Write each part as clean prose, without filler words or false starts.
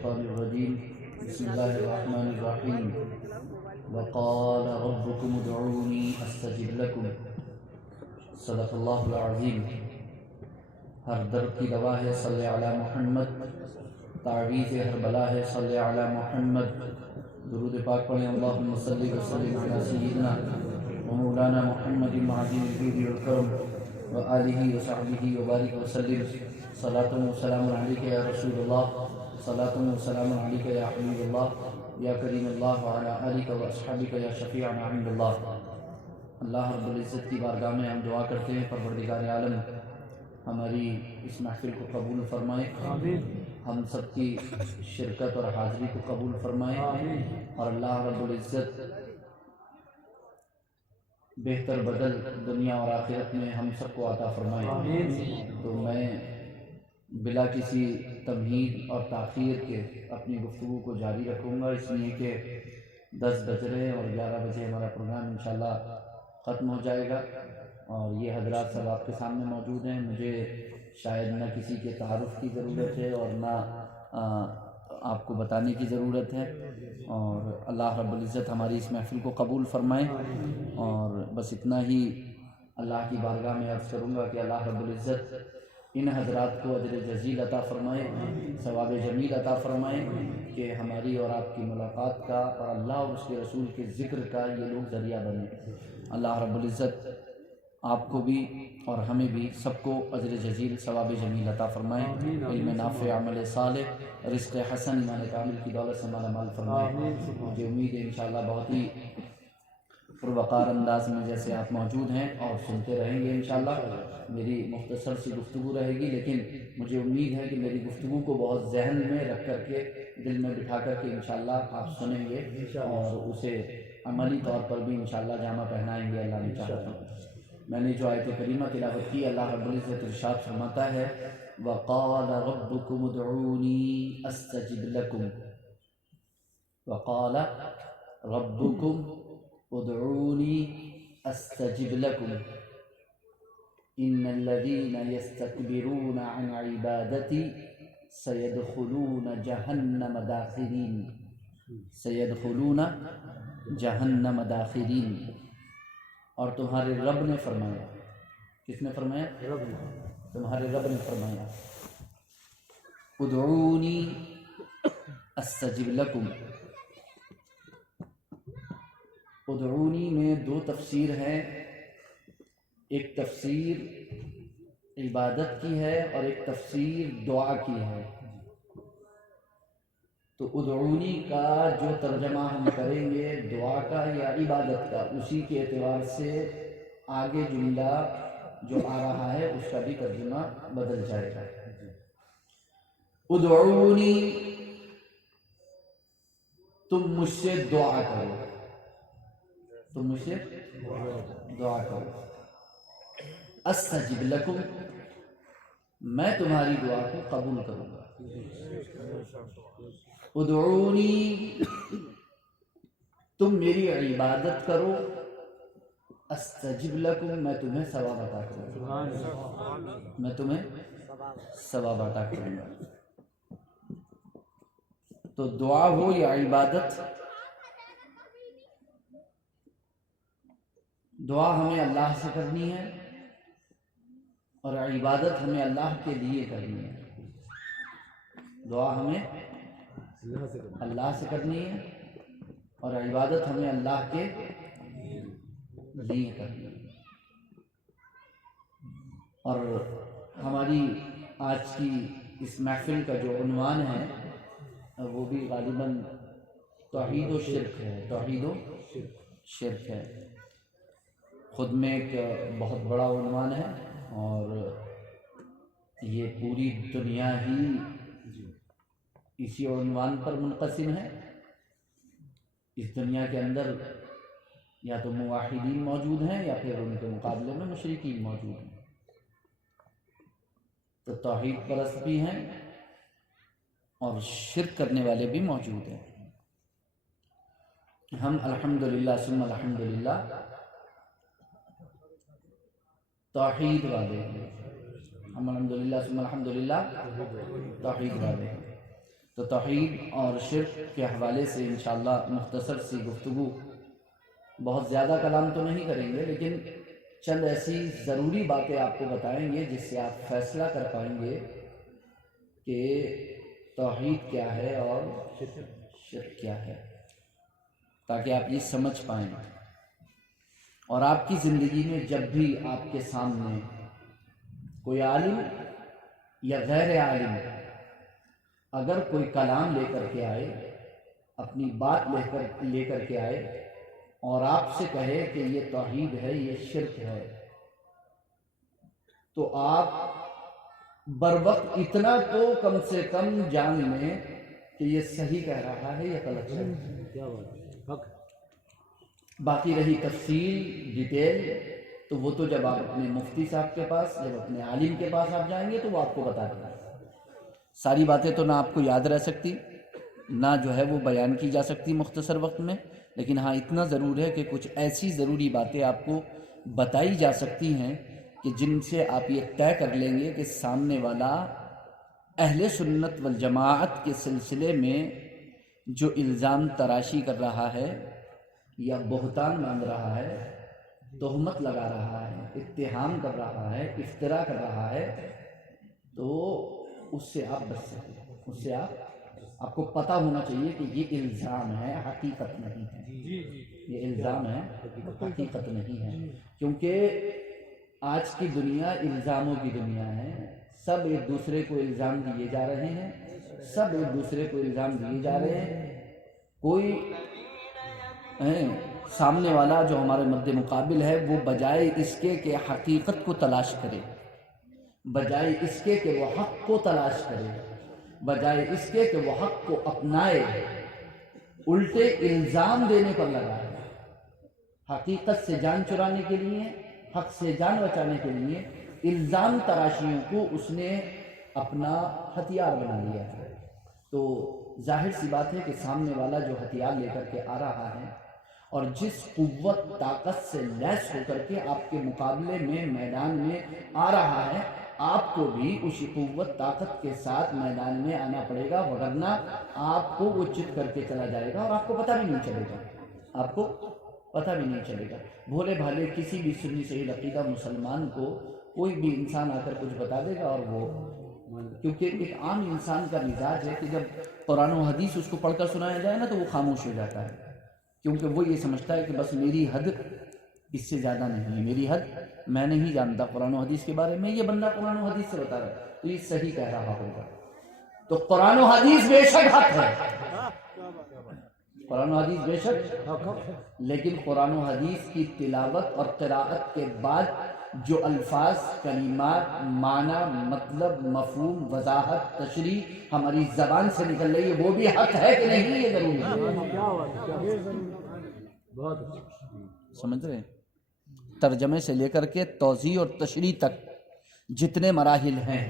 الشيطان الرجيم بسم الله الرحمن الرحيم وقال ربكم ادعوني استجب لكم صدق اللہ العظیم۔ ہر درد کی دوا ہے صلی علی محمد، تعویذ ہر بلا ہے صلی علی محمد۔ درود پاک پڑھیں اللہم صلی وسلم علی سیدنا و مولانا محمد معظم الجود والکرم و آلہ و صحبہ و بارک وسلم۔ صلاۃ و سلام علیک یا رسول اللہ، صلاۃ و سلام علیک یا حبیب اللہ یا کریم اللہ وعلی آلک و اصحابک یا شفیعنا عند اللہ۔ اللہ رب العزت کی بارگاہ میں ہم دعا کرتے ہیں پروردگار عالم ہماری اس محفل کو قبول فرمائے، ہم سب کی شرکت اور حاضری کو قبول فرمائے، اور اللہ رب العزت بہتر بدل دنیا اور آخرت میں ہم سب کو عطا فرمائے۔ تو میں بلا کسی تمہید اور تاخیر کے اپنی گفتگو کو جاری رکھوں گا، اس لیے کہ 10 بج رہے ہیں اور 11 بجے ہمارا پروگرام انشاءاللہ ختم ہو جائے گا، اور یہ حضرات سب آپ کے سامنے موجود ہیں۔ مجھے شاید نہ کسی کے تعارف کی ضرورت ہے اور نہ آپ کو بتانے کی ضرورت ہے، اور اللہ رب العزت ہماری اس محفل کو قبول فرمائے۔ اور بس اتنا ہی اللہ کی بارگاہ میں عرض کروں گا کہ اللہ رب العزت ان حضرات کو اجر جزیل عطا فرمائے، ثواب جمیل عطا فرمائے، کہ ہماری اور آپ کی ملاقات کا اور اللہ اور اس کے رسول کے ذکر کا یہ لوگ ذریعہ بنے۔ اللہ رب العزت آپ کو بھی اور ہمیں بھی سب کو اجر جزیل ثواب جمیل عطا فرمائے، علم نافع، عمل صالح، رزق حسن، ایمان کامل کی دولت سے مالا مال فرمائے۔ مجھے امید ہے انشاءاللہ بہت ہی پروقار انداز میں جیسے آپ موجود ہیں اور سنتے رہیں گے انشاءاللہ۔ میری مختصر سی گفتگو رہے گی، لیکن مجھے امید ہے کہ میری گفتگو کو بہت ذہن میں رکھ کر کے دل میں بٹھا کر کے انشاءاللہ آپ سنیں گے اور اسے عملی طور پر بھی انشاءاللہ جامہ پہنائیں گے اللہ نے چاہا تو۔ میں نے جو آیت کریمہ تلاوت کی، اللہ رب العزت ارشاد فرماتا ہے وَقَالَ رَبُّكُمُ ادْعُونِي أَسْتَجِبْ لَكُمْ، وَقَالَ رَبُّكُمْ ادْعُونِي أَسْتَجِبْ لَكُمْ إِنَّ الَّذِينَ يَسْتَكْبِرُونَ عَنْ عِبَادَتِي سَيَدْخُلُونَ جَهَنَّمَ دَاخِرِينَ، سَيَدْخُلُونَ جَهَنَّمَ دَاخِرِينَ۔ اور تمہارے رب نے فرمایا، کس نے فرمایا؟ رب نے، تمہارے رب نے فرمایا ادعونی استجب لکم۔ ادعونی میں 2 تفسیر ہیں، ایک تفسیر عبادت کی ہے اور ایک تفسیر دعا کی ہے۔ تو ادعونی کا جو ترجمہ ہم کریں گے دعا کا یا عبادت کا، اسی کے اعتبار سے آگے جملہ جو آ رہا ہے اس کا بھی ترجمہ بدل جائے گا۔ ادعونی، تم مجھ سے دعا کرو، تم مجھ سے دعا کرو، استجب لکم، میں تمہاری دعا کو قبول کروں گا۔ ادعونی، تم میری عبادت کرو، استجب لکم، میں تمہیں ثواب عطا کروں گا، میں تمہیں ثواب عطا کروں گا۔ تو دعا ہو یا عبادت، دعا ہمیں اللہ سے کرنی ہے اور عبادت ہمیں اللہ کے لیے کرنی ہے۔ دعا ہمیں اللہ سے کرنی ہے اور عبادت ہمیں اللہ کے لیے کرنی ہے۔ اور ہماری آج کی اس محفل کا جو عنوان ہے وہ بھی غالباً توحید و شرک ہے، توحید و شرک ہے۔ خود میں ایک بہت بڑا عنوان ہے اور یہ پوری دنیا ہی اسی عنوان پر منقسم ہے۔ اس دنیا کے اندر یا تو موحدین موجود ہیں یا پھر ان کے مقابلے میں مشرکین موجود ہیں۔ تو توحید پرست بھی ہیں اور شرک کرنے والے بھی موجود ہیں۔ ہم الحمدللہ ثم الحمدللہ توحید والے ہیں، ہم الحمدللہ ثم الحمدللہ توحید والے ہیں۔ تو توحید اور شرک کے حوالے سے انشاءاللہ مختصر سی گفتگو، بہت زیادہ کلام تو نہیں کریں گے، لیکن چند ایسی ضروری باتیں آپ کو بتائیں گے جس سے آپ فیصلہ کر پائیں گے کہ توحید کیا ہے اور شرک کیا ہے، تاکہ آپ یہ سمجھ پائیں اور آپ کی زندگی میں جب بھی آپ کے سامنے کوئی عالم یا غیر عالم اگر کوئی کلام لے کر کے آئے، اپنی بات لے کر کے آئے اور آپ سے کہے کہ یہ توحید ہے، یہ شرک ہے، تو آپ بروقت اتنا تو کم سے کم جان لیں کہ یہ صحیح کہہ رہا ہے یا غلط ہے۔ باقی رہی تفصیل ڈیٹیل تو وہ تو جب آپ اپنے مفتی صاحب کے پاس، جب اپنے عالم کے پاس آپ جائیں گے تو وہ آپ کو بتا دیں گے۔ ساری باتیں تو نہ آپ کو یاد رہ سکتی، نہ جو ہے وہ بیان کی جا سکتی مختصر وقت میں، لیکن ہاں اتنا ضرور ہے کہ کچھ ایسی ضروری باتیں آپ کو بتائی جا سکتی ہیں کہ جن سے آپ یہ طے کر لیں گے کہ سامنے والا اہل سنت والجماعت کے سلسلے میں جو الزام تراشی کر رہا ہے یا بہتان باندھ رہا ہے، تہمت لگا رہا ہے، اتہام کر رہا ہے، افتراء کر رہا ہے، تو اس سے آپ بچ سکیں، اس سے آپ کو پتہ ہونا چاہیے کہ یہ الزام ہے، حقیقت نہیں ہے، یہ الزام ہے، حقیقت نہیں ہے، کیونکہ آج کی دنیا الزاموں کی دنیا ہے، سب ایک دوسرے کو الزام دیے جا رہے ہیں، سب ایک دوسرے کو الزام دیے جا رہے ہیں، کوئی سامنے والا جو ہمارے مد مقابل ہے وہ بجائے اس کے کہ حقیقت کو تلاش کرے، بجائے اس کے کہ وہ حق کو تلاش کرے، بجائے اس کے کہ وہ حق کو اپنائے، الٹے الزام دینے پر لگا ہے۔ حقیقت سے جان چرانے کے لیے، حق سے جان بچانے کے لیے الزام تراشیوں کو اس نے اپنا ہتھیار بنا لیا ہے۔ تو ظاہر سی بات ہے کہ سامنے والا جو ہتھیار لے کر کے آ رہا ہے اور جس قوت طاقت سے لیس ہو کر کے آپ کے مقابلے میں میدان میں آ رہا ہے، آپ کو بھی اسی قوت طاقت کے ساتھ میدان میں آنا پڑے گا، ورنہ آپ کو وہ چت کر کے چلا جائے گا اور آپ کو پتہ بھی نہیں چلے گا، آپ کو پتہ بھی نہیں چلے گا۔ بھولے بھالے کسی بھی سنی صحیح عقیدہ مسلمان کو کوئی بھی انسان آ کر کچھ بتا دے گا اور وہ، کیونکہ ایک عام انسان کا مزاج ہے کہ جب قرآن و حدیث اس کو پڑھ کر سنایا جائے نا تو وہ خاموش ہو جاتا ہے، کیونکہ وہ یہ سمجھتا ہے کہ بس میری حد اس سے زیادہ نہیں ہے، میری حد میں نہیں جانتا قرآن و حدیث کے بارے میں، یہ بندہ قرآن و حدیث سے بتا رہا ہے تو یہ صحیح کہہ رہا ہوگا۔ تو قرآن و حدیث بے شک حق ہے، قرآن و حدیث بے شک، لیکن قرآن و حدیث کی تلاوت اور قراءت کے بعد جو الفاظ، کلمات، معنی، مطلب، مفہوم، وضاحت، تشریح ہماری زبان سے نکل رہی ہے وہ بھی حق ہے کہ نہیں، یہ ضروری ہے۔ سمجھ رہے ہیں؟ ترجمے سے لے کر کے توضیح اور تشریح تک جتنے مراحل ہیں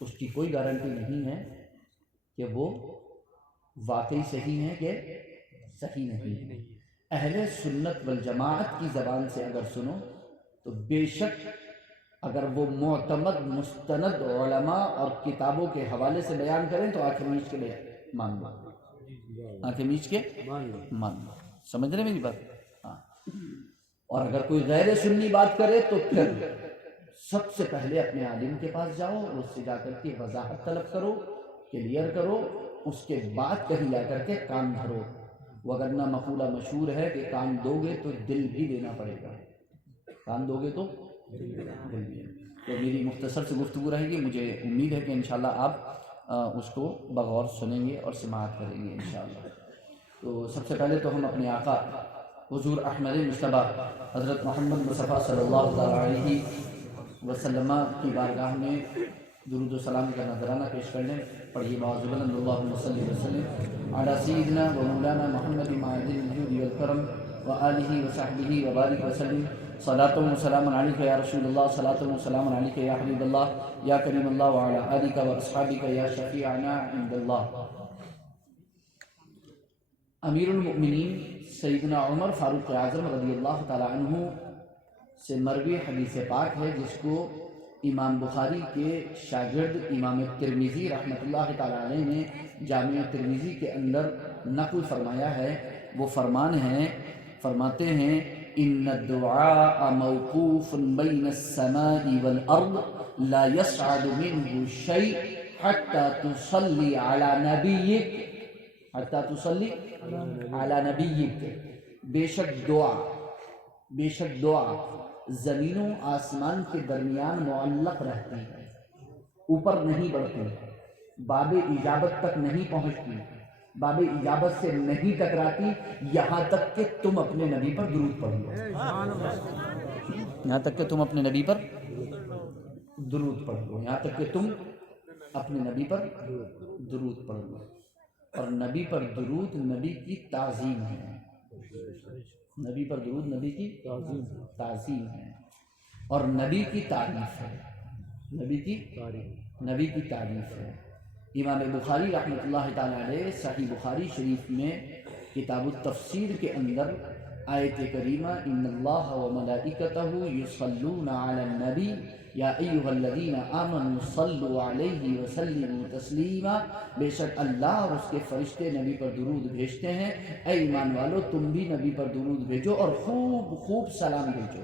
اس کی کوئی گارنٹی نہیں ہے کہ وہ واقعی صحیح ہیں کہ صحیح نہیں۔ اہل سنت والجماعت کی زبان سے اگر سنو تو بے شک اگر وہ معتمد مستند علماء اور کتابوں کے حوالے سے بیان کریں تو آنکھیں میچ کے مان لو، آنکھیں میچ کے مان لو۔ سمجھ رہے میری بات؟ ہاں۔ اور اگر کوئی غیر سنی بات کرے تو پھر سب سے پہلے اپنے عالم کے پاس جاؤ اور اس سے جا کر کے وضاحت طلب کرو، کلیئر کرو، اس کے بعد کہیں جا کر کے کان دھرو، وگرنہ مقولہ مشہور ہے کہ کان دو گے تو دل بھی دینا پڑے گا، کان دو گے تو دل بھی۔ تو میری مختصر سے گفتگو رہے گی، مجھے امید ہے کہ انشاءاللہ آپ اس کو بغور سنیں گے اور سماعت کریں گے انشاءاللہ۔ تو سب سے پہلے تو ہم اپنے آقا حضور احمد مصطفیٰ حضرت محمد مصطفیٰ صلی اللہ علیہ وسلم کی بارگاہ میں درود و سلام کا نذرانہ پیش کر لیں۔ پڑھیے معاذ اللہم صلی وسلم علی سیدنا و مولانا محمد معدن الجود والکرم و آلہ و صحبہ و بارک وسلم۔ صلاۃ و سلام علیک یا رسول اللہ، صلاۃ و سلام علیک یا حبیب اللہ یا کریم اللہ وعلی آلک و اصحابک یا شفیعنا عند اللہ۔ امیر المؤمنین سیدنا عمر فاروق اعظم رضی اللہ تعالی عنہ سے مروی حدیث پاک ہے جس کو امام بخاری کے شاگرد امام ترمذی رحمۃ اللہ تعالی علیہ نے جامع ترمذی کے اندر نقل فرمایا ہے، وہ فرماتے ہیں ان الدعاء موقوف بین السماء والارض لا يصعد منه شيء حتى تصلي على نبيك بے شک دعا زمین و آسمان کے درمیان معلق رہتی ہے، اوپر نہیں بڑھتی، باب اجابت تک نہیں پہنچتی، باب اجابت سے نہیں ٹکراتی، یہاں تک کہ تم اپنے نبی پر درود پڑھو، یہاں تک کہ تم اپنے نبی پر درود پڑھو، یہاں تک کہ تم اپنے نبی پر درود پڑھو۔ اور نبی پر درود نبی کی تعظیم ہے، نبی پر درود نبی کی تعظیم ہے اور نبی کی تعریف ہے، نبی کی تعریف ہے۔ امام بخاری رحمۃ اللہ تعالی علیہ صحیح بخاری شریف میں کتاب التفسیر کے اندر آیت کریمہ ان اللہ وملائکتہ یصلون علی النبی یا ایھا الذین آمنوا صلوا علیہ وسلموا تسلیما، بے شک اللہ اور اس کے فرشتے نبی پر درود بھیجتے ہیں، اے ایمان والو تم بھی نبی پر درود بھیجو اور خوب خوب سلام بھیجو۔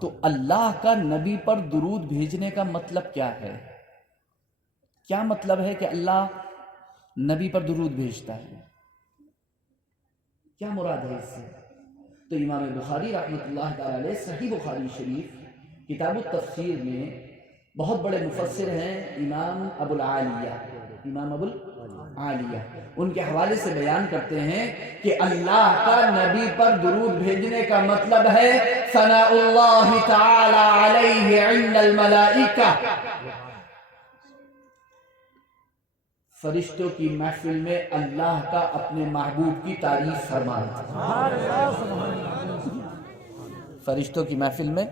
تو اللہ کا نبی پر درود بھیجنے کا مطلب کیا ہے؟ کیا مطلب ہے کہ اللہ نبی پر درود بھیجتا ہے؟ کیا مراد ہے اس سے؟ تو امام بخاری رحمۃ اللہ تعالی علیہ صحیح بخاری شریف کتاب التفسیر میں بہت بڑے مفسر ہیں امام ابو العالیہ، ان کے حوالے سے بیان کرتے ہیں کہ اللہ کا نبی پر درود بھیجنے کا مطلب ہے ثناء اللہ تعالی علیہ عند الملائکہ، فرشتوں کی محفل میں اللہ کا اپنے محبوب کی تعریف فرمانا، فرشتوں کی محفل میں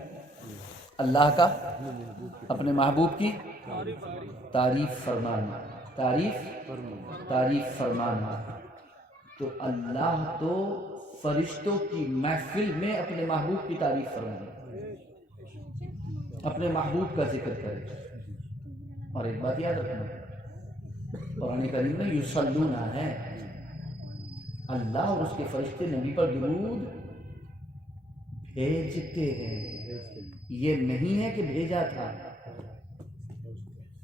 اللہ کا اپنے محبوب کی تعریف فرمانا۔ تو اللہ تو فرشتوں کی محفل میں اپنے محبوب کی تعریف فرمائے، اپنے محبوب کا ذکر کرے۔ اور ایک بات یاد رکھنا، قرآن کریم میں یصلون ہے، اللہ اور اس کے فرشتے نبی پر درود بھیجتے ہیں، یہ نہیں ہے کہ بھیجا تھا،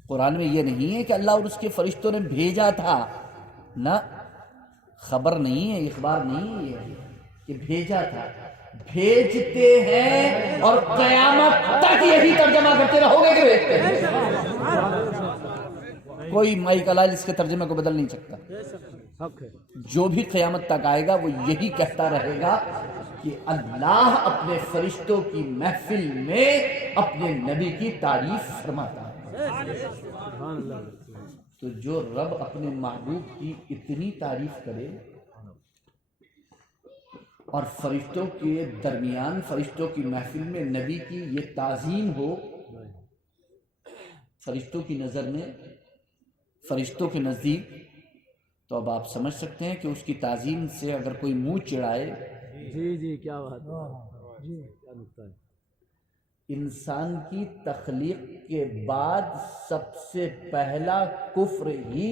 قرآن میں یہ نہیں ہے کہ اللہ اور اس کے فرشتوں نے بھیجا تھا، نہ، خبر نہیں ہے، اخبار نہیں ہے کہ بھیجا تھا، بھیجتے ہیں اور قیامت تک یہی ترجمہ کرتے رہو گے کہ بھیجتے ہیں، کوئی مائی کلال اس کے ترجمے کو بدل نہیں سکتا، جو بھی قیامت تک آئے گا وہ یہی کہتا رہے گا کہ اللہ اپنے فرشتوں کی محفل میں اپنے نبی کی تعریف فرماتا ہے۔ تو جو رب اپنے محبوب کی اتنی تعریف کرے اور فرشتوں کے درمیان فرشتوں کی محفل میں نبی کی یہ تعظیم ہو، فرشتوں کی نظر میں، فرشتوں کے نزدیک، تو اب آپ سمجھ سکتے ہیں کہ اس کی تعظیم سے اگر کوئی منہ چڑھائے، جی کیا بات ہے، جی کیا نکتہ ہے۔ انسان کی تخلیق کے بعد سب سے پہلا کفر ہی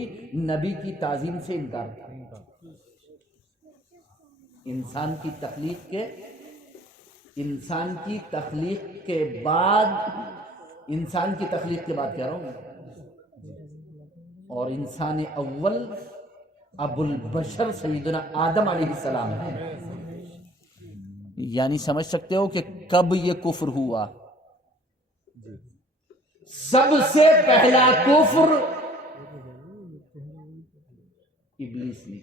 نبی کی تعظیم سے انکار تھا۔ انسان کی تخلیق کے بعد کہہ رہا ہوں، اور انسان اول ابو البشر سیدنا آدم علیہ السلام ہے، یعنی سمجھ سکتے ہو کہ کب یہ کفر ہوا۔ سب سے پہلا کفر ابلیس نے،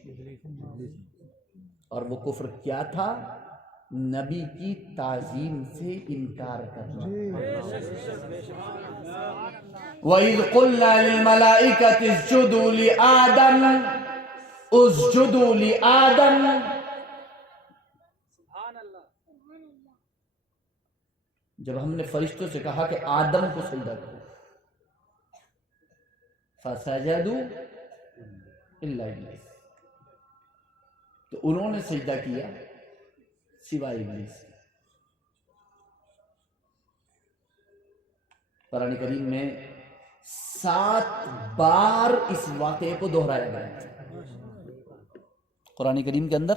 اور وہ کفر کیا تھا؟ نبی کی تعظیم سے انکار کرنا۔ وَإِذْ قُلْنَا لِلْمَلَائِكَةِ اسْجُدُوا لِآدَمَ جب ہم نے فرشتوں سے کہا کہ آدم کو سجدہ کرو، فَسَجَدُوا إِلَّا إِبْلِيسَ، تو انہوں نے سجدہ کیا سوائے ابلیس۔ قرآن کریم میں 7 بار اس واقعے کو دہرایا گیا ہے۔ قرآن کریم کے اندر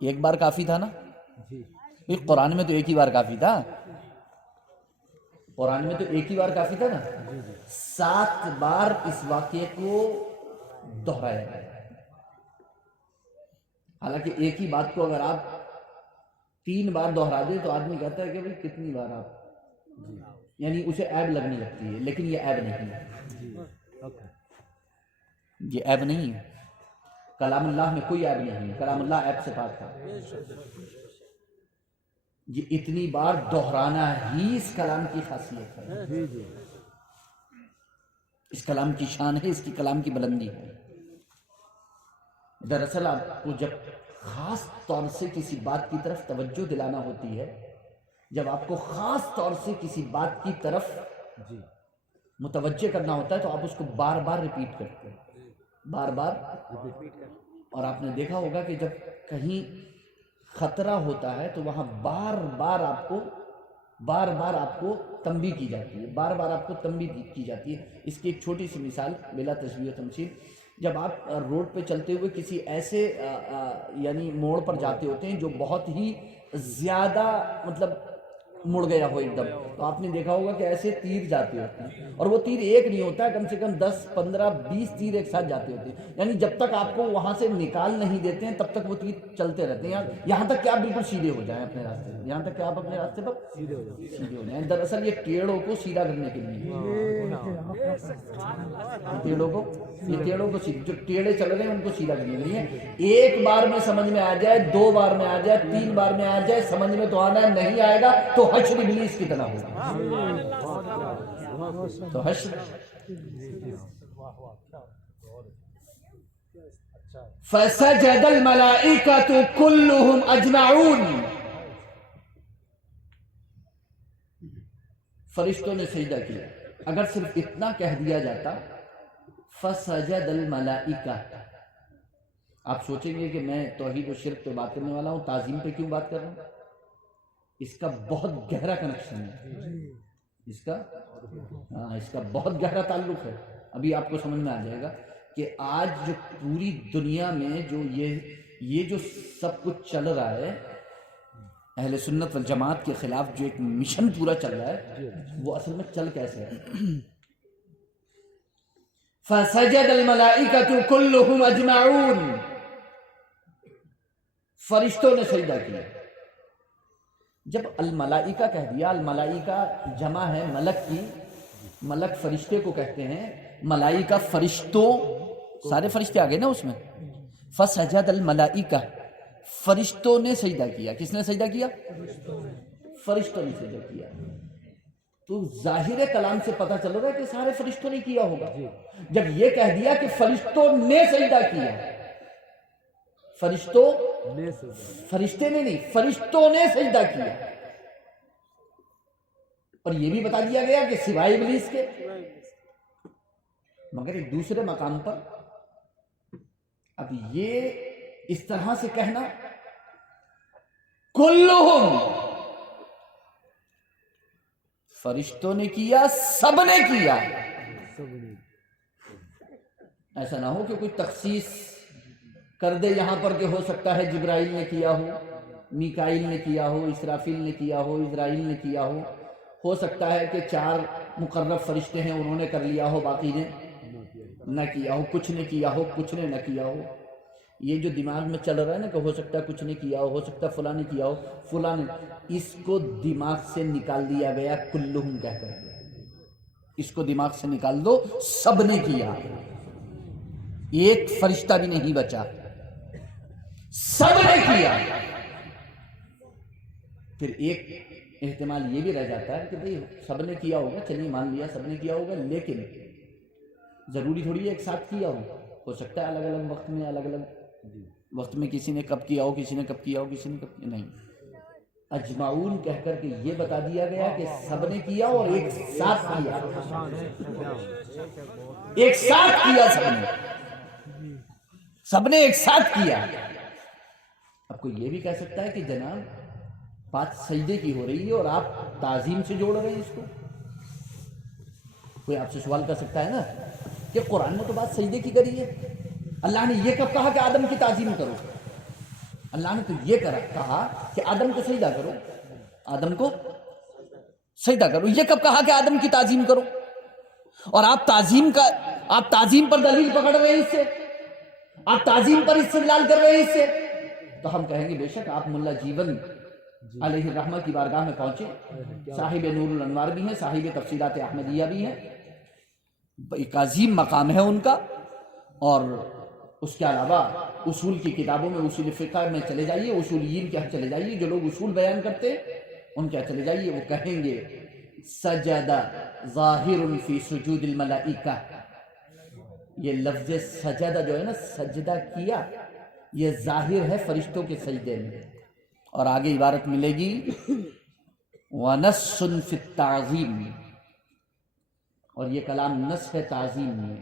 ایک بار کافی تھا نا؟ قرآن میں تو ایک ہی بار کافی تھا، قرآن میں تو ایک ہی بار کافی تھا نا، 7 بار اس واقعے کو دہرایا گیا ہے۔ حالانکہ ایک ہی بات کو اگر آپ 3 بار دہرا دیں تو آدمی کہتا ہے کہ بھئی کتنی بار آپ، یعنی اسے عیب لگنے لگتی ہے، لیکن یہ عیب نہیں ہے، یہ عیب نہیں ہے۔ کلام اللہ میں کوئی عیب نہیں ہے، کلام اللہ عیب سے پاک ہے۔ یہ اتنی بار دہرانا ہی اس کلام کی خاصیت ہے، اس کلام کی شان ہے، اس کی کلام کی بلندی ہے۔ دراصل آپ کو جب خاص طور سے کسی بات کی طرف توجہ دلانا ہوتی ہے، جب آپ کو خاص طور سے کسی بات کی طرف متوجہ کرنا ہوتا ہے تو آپ اس کو بار بار ریپیٹ کرتے ہیں، بار بار۔ اور آپ نے دیکھا ہوگا کہ جب کہیں خطرہ ہوتا ہے تو وہاں بار بار آپ کو تنبیہ کی جاتی ہے، بار بار آپ کو تنبیہ کی جاتی ہے۔ اس کی ایک چھوٹی سی مثال بلا تشبیہ و تمثیل، جب آپ روڈ پہ چلتے ہوئے کسی ایسے یعنی موڑ پر جاتے ہوتے ہیں جو بہت ہی زیادہ مطلب مڑ گیا ہو ایک دم، تو آپ نے دیکھا ہوگا کہ ایسے تیر جاتے ہوتے ہیں، اور وہ تیر ایک نہیں ہوتا ہے، کم سے کم 10 15 20 تیر ایک ساتھ جاتے ہوتے ہیں، یعنی جب تک آپ کو وہاں سے نکال نہیں دیتے ہیں تب تک وہ تیر چلتے رہتے ہیں، یہاں تک کہ آپ بالکل سیدھے ہو جائیں اپنے راستے پر، یہاں تک کہ آپ اپنے راستے پر سیدھے ہو جائیں۔ دراصل یہ ٹیڑوں کو سیدھا کرنے کے لیے، ٹیڑوں کو جو ٹیڑے چل رہے ہیں ان کو سیدھا کرنے کے لیے۔ ایک بار میں سمجھ میں آ جائے، 2 بار میں آ جائے، 3 بار میں آ جائے، سمجھ میں تو آنا ہے، نہیں آئے گا تو حشر ابلیس کی طرح ہوگا، تو حشر۔ فَسَجَدَ الْمَلَائِكَةُ كُلُّهُمْ أَجْمَعُونَ، فرشتوں نے سجدہ کیا۔ اگر صرف اتنا کہہ دیا جاتا فَسَجَدَ الْمَلَائِكَةُ، آپ سوچیں گے کہ میں توحید و شرک پہ بات کرنے والا ہوں، تعظیم پہ کیوں بات کر رہا ہوں؟ اس کا بہت گہرا کنیکشن ہے، اس کا بہت گہرا تعلق ہے۔ ابھی آپ کو سمجھ میں آ جائے گا کہ آج جو پوری دنیا میں جو یہ جو سب کچھ چل رہا ہے، اہل سنت والجماعت کے خلاف جو ایک مشن پورا چل رہا ہے، وہ اصل میں چل کیسے ہے؟ فَسَجَدَ الْمَلَائِكَةُ كُلُّهُمْ أَجْمَعُونَ، فرشتوں نے سجدہ کیا۔ جب الملائکہ کہہ دیا، الملائکہ جمع ہے ملک کی، ملک فرشتے کو کہتے ہیں، ملائکہ فرشتوں، سارے فرشتے آگے نا اس میں۔ فسجد الملائکہ، فرشتوں نے سجدہ کیا۔ کس نے سجدہ کیا؟ فرشتوں نے سجدہ کیا۔ تو ظاہر کلام سے پتہ چل رہا ہے کہ سارے فرشتوں نے کیا ہوگا۔ جب یہ کہہ دیا کہ فرشتوں نے سجدہ کیا، فرشتے نے نہیں، فرشتوں نے سجدہ کیا، اور یہ بھی بتا دیا گیا کہ سوائے ابلیس کے۔ مگر ایک دوسرے مقام پر اب یہ اس طرح سے کہنا، کلہم، فرشتوں نے کیا، سب نے کیا، ایسا نہ ہو کہ کوئی تخصیص کر دے یہاں پر کہ ہو سکتا ہے جبرائیل نے کیا ہو، میکائیل نے کیا ہو، اسرافیل نے کیا ہو، اسرائیل نے کیا ہو سکتا ہے کہ 4 مقرب فرشتے ہیں انہوں نے کر لیا ہو، باقی نے نہ کیا ہو، کچھ نے کیا ہو، کچھ نے نہ کیا ہو۔ یہ جو دماغ میں چل رہا ہے نا کہ ہو سکتا ہے کچھ نے کیا ہو سکتا ہے فلاں نے کیا ہو، فلاں نے، اس کو دماغ سے نکال دیا گیا کلہم کہہ کر، اس کو دماغ سے نکال دو، سب نے کیا، ایک فرشتہ بھی نہیں بچا، سب نے کیا۔ پھر ایک احتمال یہ بھی رہ جاتا ہے کہ بھئی سب نے کیا ہوگا، چلیے مان لیا سب نے کیا ہوگا، لیکن ضروری تھوڑی ہے ایک ساتھ کیا ہو سکتا ہے الگ الگ وقت میں، الگ الگ وقت میں کسی نے کب کیا ہو، کسی نے کب کیا ہو، کسی نے کب کیا نہیں۔ اجمعون کہہ کر کے یہ بتا دیا گیا کہ سب نے کیا اور ایک ساتھ کیا، ایک ساتھ کیا، سب نے ایک ساتھ کیا۔ اب کوئی یہ بھی کہہ سکتا ہے کہ جناب بات سجدے کی ہو رہی ہے اور آپ تعظیم سے جوڑ رہے ہیں اس کو، کوئی آپ سے سوال کر سکتا ہے نا کہ قرآن نے تو بات سجدے کی کری ہے، اللہ نے یہ کب کہا کہ آدم کی تعظیم کرو؟ اللہ نے تو یہ کہا کہ آدم کو سجدہ کرو، آدم کو سجدہ کرو، یہ کب کہا کہ آدم کی تعظیم کرو؟ اور آپ تعظیم پر دلیل پکڑ رہے ہیں، اس سے آپ تعظیم پر استدلال کر رہے ہیں اس سے، تو ہم کہیں گے بے شک آپ ملا جیون علیہ الرحمہ کی بارگاہ میں پہنچے، صاحب نور الانوار بھی ہیں، صاحب تفسیرات احمدیہ بھی ہیں، ایک عظیم مقام ہے ان کا۔ اور اس کے علاوہ اصول کی کتابوں میں، اصول فقہ میں چلے جائیے، اصولیین کے ہاں چلے جائیے، جو لوگ اصول بیان کرتے ہیں ان کے ہاں چلے جائیے، وہ کہیں گے سجدہ ظاہر فی سجود الملائکہ، یہ لفظ سجدہ جو ہے نا، سجدہ کیا، یہ ظاہر ہے فرشتوں کے سجدے میں۔ اور آگے عبارت ملے گی وَنَسٌ فِي التَّعْظِيمِ، اور یہ کلام نص ہے تعظیم میں،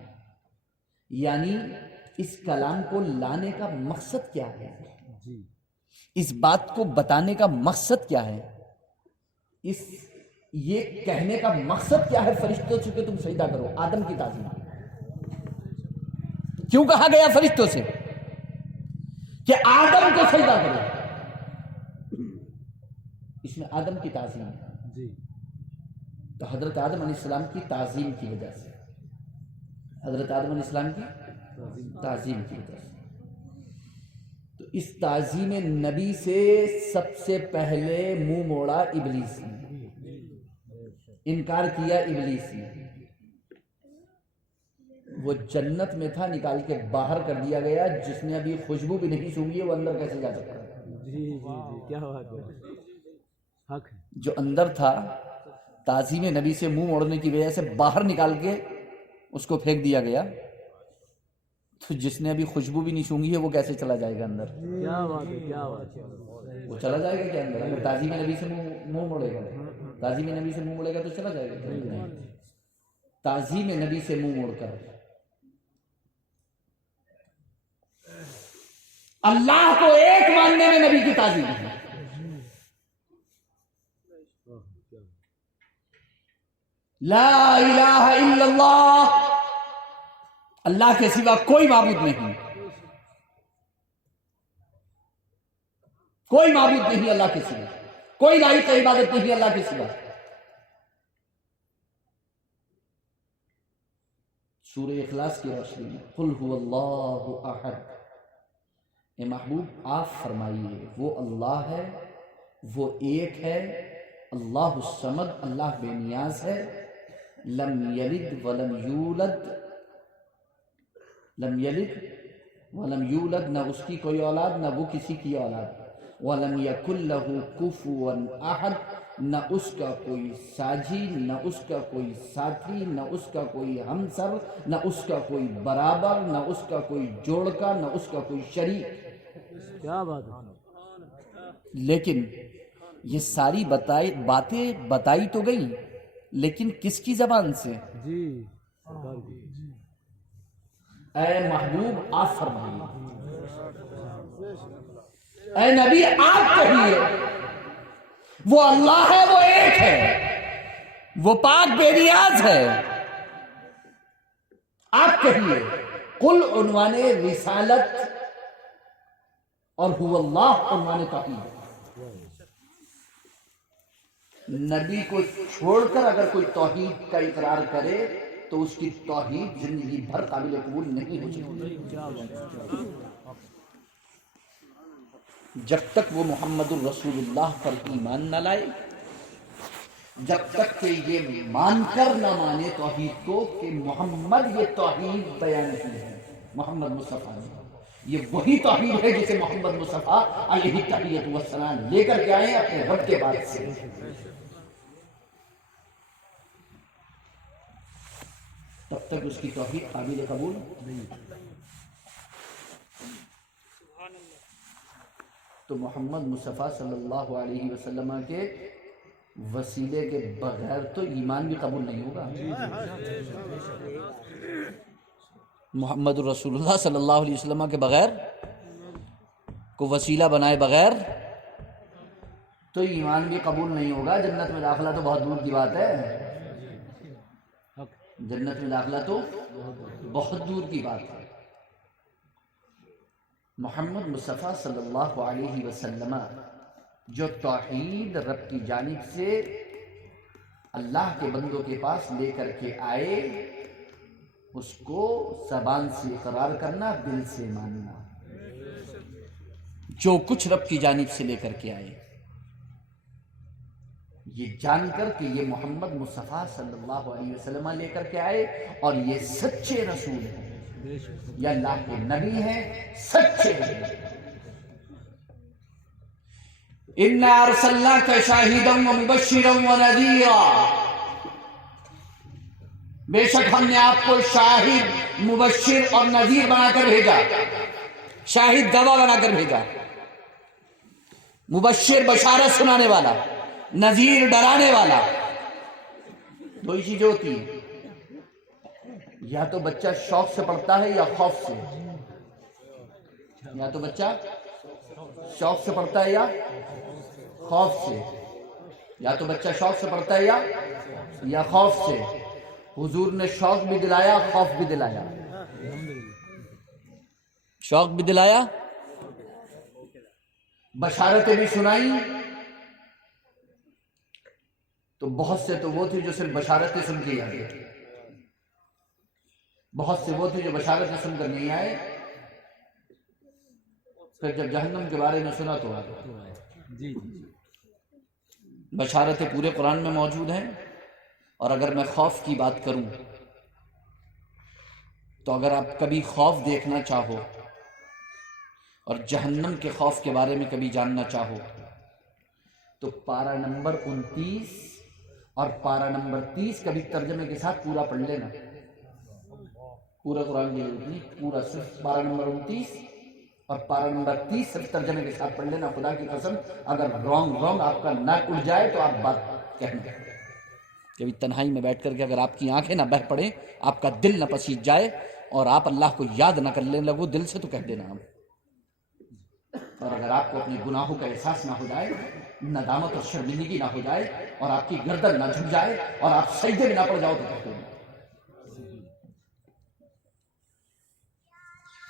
یعنی اس کلام کو لانے کا مقصد کیا ہے، اس بات کو بتانے کا مقصد کیا ہے، یہ کہنے کا مقصد کیا ہے فرشتوں سے کہ تم سجدہ کرو، آدم کی تعظیم۔ کیوں کہا گیا فرشتوں سے کہ آدم کو سجدہ کرو؟ اس میں آدم کی تعظیم ہے، تو حضرت آدم علیہ السلام کی تعظیم کی وجہ سے، حضرت آدم علیہ السلام کی تعظیم کی وجہ سے، تو اس تعظیم نبی سے سب سے پہلے منہ موڑا ابلیس نے، انکار کیا ابلیس نے، وہ جنت میں تھا، نکال کے باہر کر دیا گیا، جس نے ابھی خوشبو بھی نہیں سونگھی ہے وہ اندر کیسے جا سکتا ہے؟ کیا بات ہے، حق ہے۔ جو اندر تھا تعظیم نبی سے منہ موڑنے کی وجہ سے باہر نکال کے اس کو پھینک دیا گیا، تو جس نے ابھی خوشبو بھی نہیں سونگھی ہے وہ کیسے چلا جائے گا اندر؟ کیا بات ہے، کیا بات ہے، وہ چلا جائے گا کیا اندر؟ اگر تعظیم نبی سے منہ موڑے گا، تعظیم نبی سے منہ موڑے گا تو چلا جائے گا۔ تعظیم نبی سے منہ موڑ کر اللہ کو ایک ماننے میں نبی کی تعظیم ہے۔ لا الہ الا اللہ، اللہ کے سوا کوئی معبود نہیں، کوئی معبود نہیں اللہ کے سوا، کوئی لائق عبادت نہیں اللہ کے سوا۔ سورہ اخلاص کی روشنی میں قل هو اللہ احد، اے محبوب آپ فرمائیے وہ اللہ ہے، وہ ایک ہے، اللہ الصمد، اللہ بے نیاز ہے، لم یلد ولم یولد، لم یلد ولم یولد، نہ اس کی کوئی اولاد نہ وہ کسی کی اولاد، ولم یکن لہ کفوا احد، نہ اس کا کوئی ساجی، نہ اس کا کوئی ساتھی، نہ اس کا کوئی ہمسر، نہ اس کا کوئی برابر، نہ اس کا کوئی جوڑ کا، نہ اس کا کوئی شریک۔ کیا بات ہے۔ لیکن یہ ساری باتیں بتائی تو گئی، لیکن کس کی زبان سے؟ جی، اے محبوب آپ فرمائیے، اے نبی آپ کہیے وہ اللہ ہے، وہ ایک ہے، وہ پاک بے نیاز ہے، آپ کہیے۔ قل عنوان رسالت اور هو اللہ عنوان توحید۔ نبی کو چھوڑ کر اگر کوئی توحید کا اقرار کرے تو اس کی توحید زندگی بھر قابل قبول نہیں ہو سکتی، جب تک وہ محمد الرسول اللہ پر ایمان نہ لائے، جب تک کہ یہ مان کر نہ مانے توحید کو کہ محمد یہ توحید بیان کی ہے، محمد مصطفیٰ نے، یہ وہی توحید ہے جسے محمد مصطفیٰ علیہ التحیۃ والسلام لے کر کے آئے اپنے رب کے بعد سے، تب تک اس کی توحید قابل قبول نہیں۔ تو محمد مصطفیٰ صلی اللہ علیہ وسلم کے وسیلے کے بغیر تو ایمان بھی قبول نہیں ہوگا۔ محمد رسول اللہ صلی اللہ علیہ وسلم کے بغیر کو وسیلہ بنائے بغیر تو ایمان بھی قبول نہیں ہوگا۔ جنت میں داخلہ تو بہت دور کی بات ہے، جنت میں داخلہ تو بہت دور کی بات ہے۔ محمد مصطفیٰ صلی اللہ علیہ وسلم جو توحید رب کی جانب سے اللہ کے بندوں کے پاس لے کر کے آئے، اس کو زبان سے اقرار کرنا، دل سے ماننا، جو کچھ رب کی جانب سے لے کر کے آئے، یہ جان کر کہ یہ محمد مصطفیٰ صلی اللہ علیہ وسلم لے کر کے آئے اور یہ سچے رسول ہیں، یہ اللہ کے نبی ہیں، سچے ہیں۔ اِنَّا أَرْسَلْنَاكَ شَاهِدًا وَمُبَشِّرًا وَنَذِيرًا، بے شک ہم نے آپ کو شاہد، مبشر اور نذیر بنا کر بھیجا۔ شاہد گواہ بنا کر بھیجا، مبشر بشارت سنانے والا، نذیر ڈرانے والا۔ دو ہی چیزیں ہوتی ہیں، یا تو بچہ شوق سے پڑھتا ہے یا خوف سے، یا تو بچہ شوق سے پڑھتا ہے یا خوف سے، یا تو بچہ شوق سے پڑھتا ہے یا خوف سے۔ حضور نے شوق بھی دلایا، خوف بھی دلایا، شوق بھی دلایا، بشارتیں بھی سنائی۔ تو بہت سے تو وہ تھے جو صرف بشارتیں سن کے آ گئے، بہت سے وہ تھے جو بشارتیں سن کر نہیں آئے، پھر جب جہنم کے بارے میں سنا تو آ گئے۔ بشارتیں پورے قرآن میں موجود ہیں، اور اگر میں خوف کی بات کروں تو اگر آپ کبھی خوف دیکھنا چاہو اور جہنم کے خوف کے بارے میں کبھی جاننا چاہو تو پارہ نمبر 29 اور پارہ نمبر 30 کبھی ترجمے کے ساتھ پورا پڑھ لینا، پورا قرآن کی ضرورت نہیں، پورا صرف پارہ نمبر 29 اور پارہ نمبر 30 صرف ترجمے کے ساتھ پڑھ لینا۔ خدا کی قسم اگر رونگ آپ کا ناک اڑ جائے تو آپ بات کہنا، کبھی تنہائی میں بیٹھ کر کے اگر آپ کی آنکھیں نہ بہہ پڑیں، آپ کا دل نہ پسیج جائے اور آپ اللہ کو یاد نہ کرنے لگو دل سے، تو کہہ دینا آپ۔ اور اگر آپ کو اپنے گناہوں کا احساس نہ ہو جائے، ندامت اور شرمندگی نہ ہو جائے، اور آپ کی گردن نہ جھک جائے اور آپ سجدے میں نہ پڑ جاؤ تو کہہ دینا۔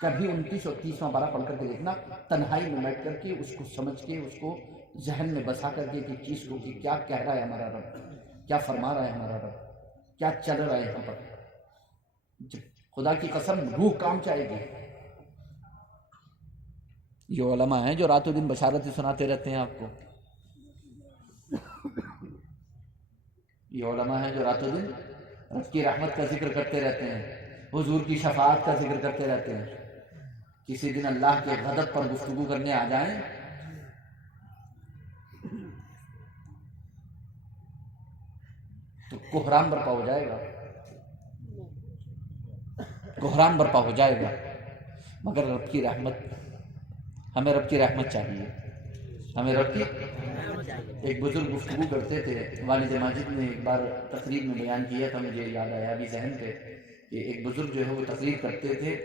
کبھی 29 اور 30واں پارہ پڑھ کر کے دیکھنا، تنہائی میں بیٹھ کر کے اس کو سمجھ کے، اس کو ذہن میں بسا کر کے کہ چیز کو کہ کیا کہہ رہا ہے ہمارا رب، کیا فرما رہا ہے ہمارا رب، کیا چل رہا ہے یہاں پر۔ خدا کی قسم روح کام چاہے گی۔ یہ علماء ہیں جو رات و دن بشارتیں سناتے رہتے ہیں آپ کو، یہ علماء ہیں جو رات و دن رب کی رحمت کا ذکر کرتے رہتے ہیں، حضور کی شفاعت کا ذکر کرتے رہتے ہیں۔ کسی دن اللہ کے غضب پر گفتگو کرنے آ جائیں تو کوہرام برپا ہو جائے گا، کوہرام برپا ہو جائے گا۔ مگر رب کی رحمت، ہمیں رب کی رحمت چاہیے، ہمیں رب کی۔ ایک بزرگ گفتگو کرتے تھے، والد ماجد نے ایک بار تقریر میں بیان کیا تھا، مجھے یاد آیا ابھی ذہن پہ، کہ ایک بزرگ جو ہے وہ تقریر کرتے تھے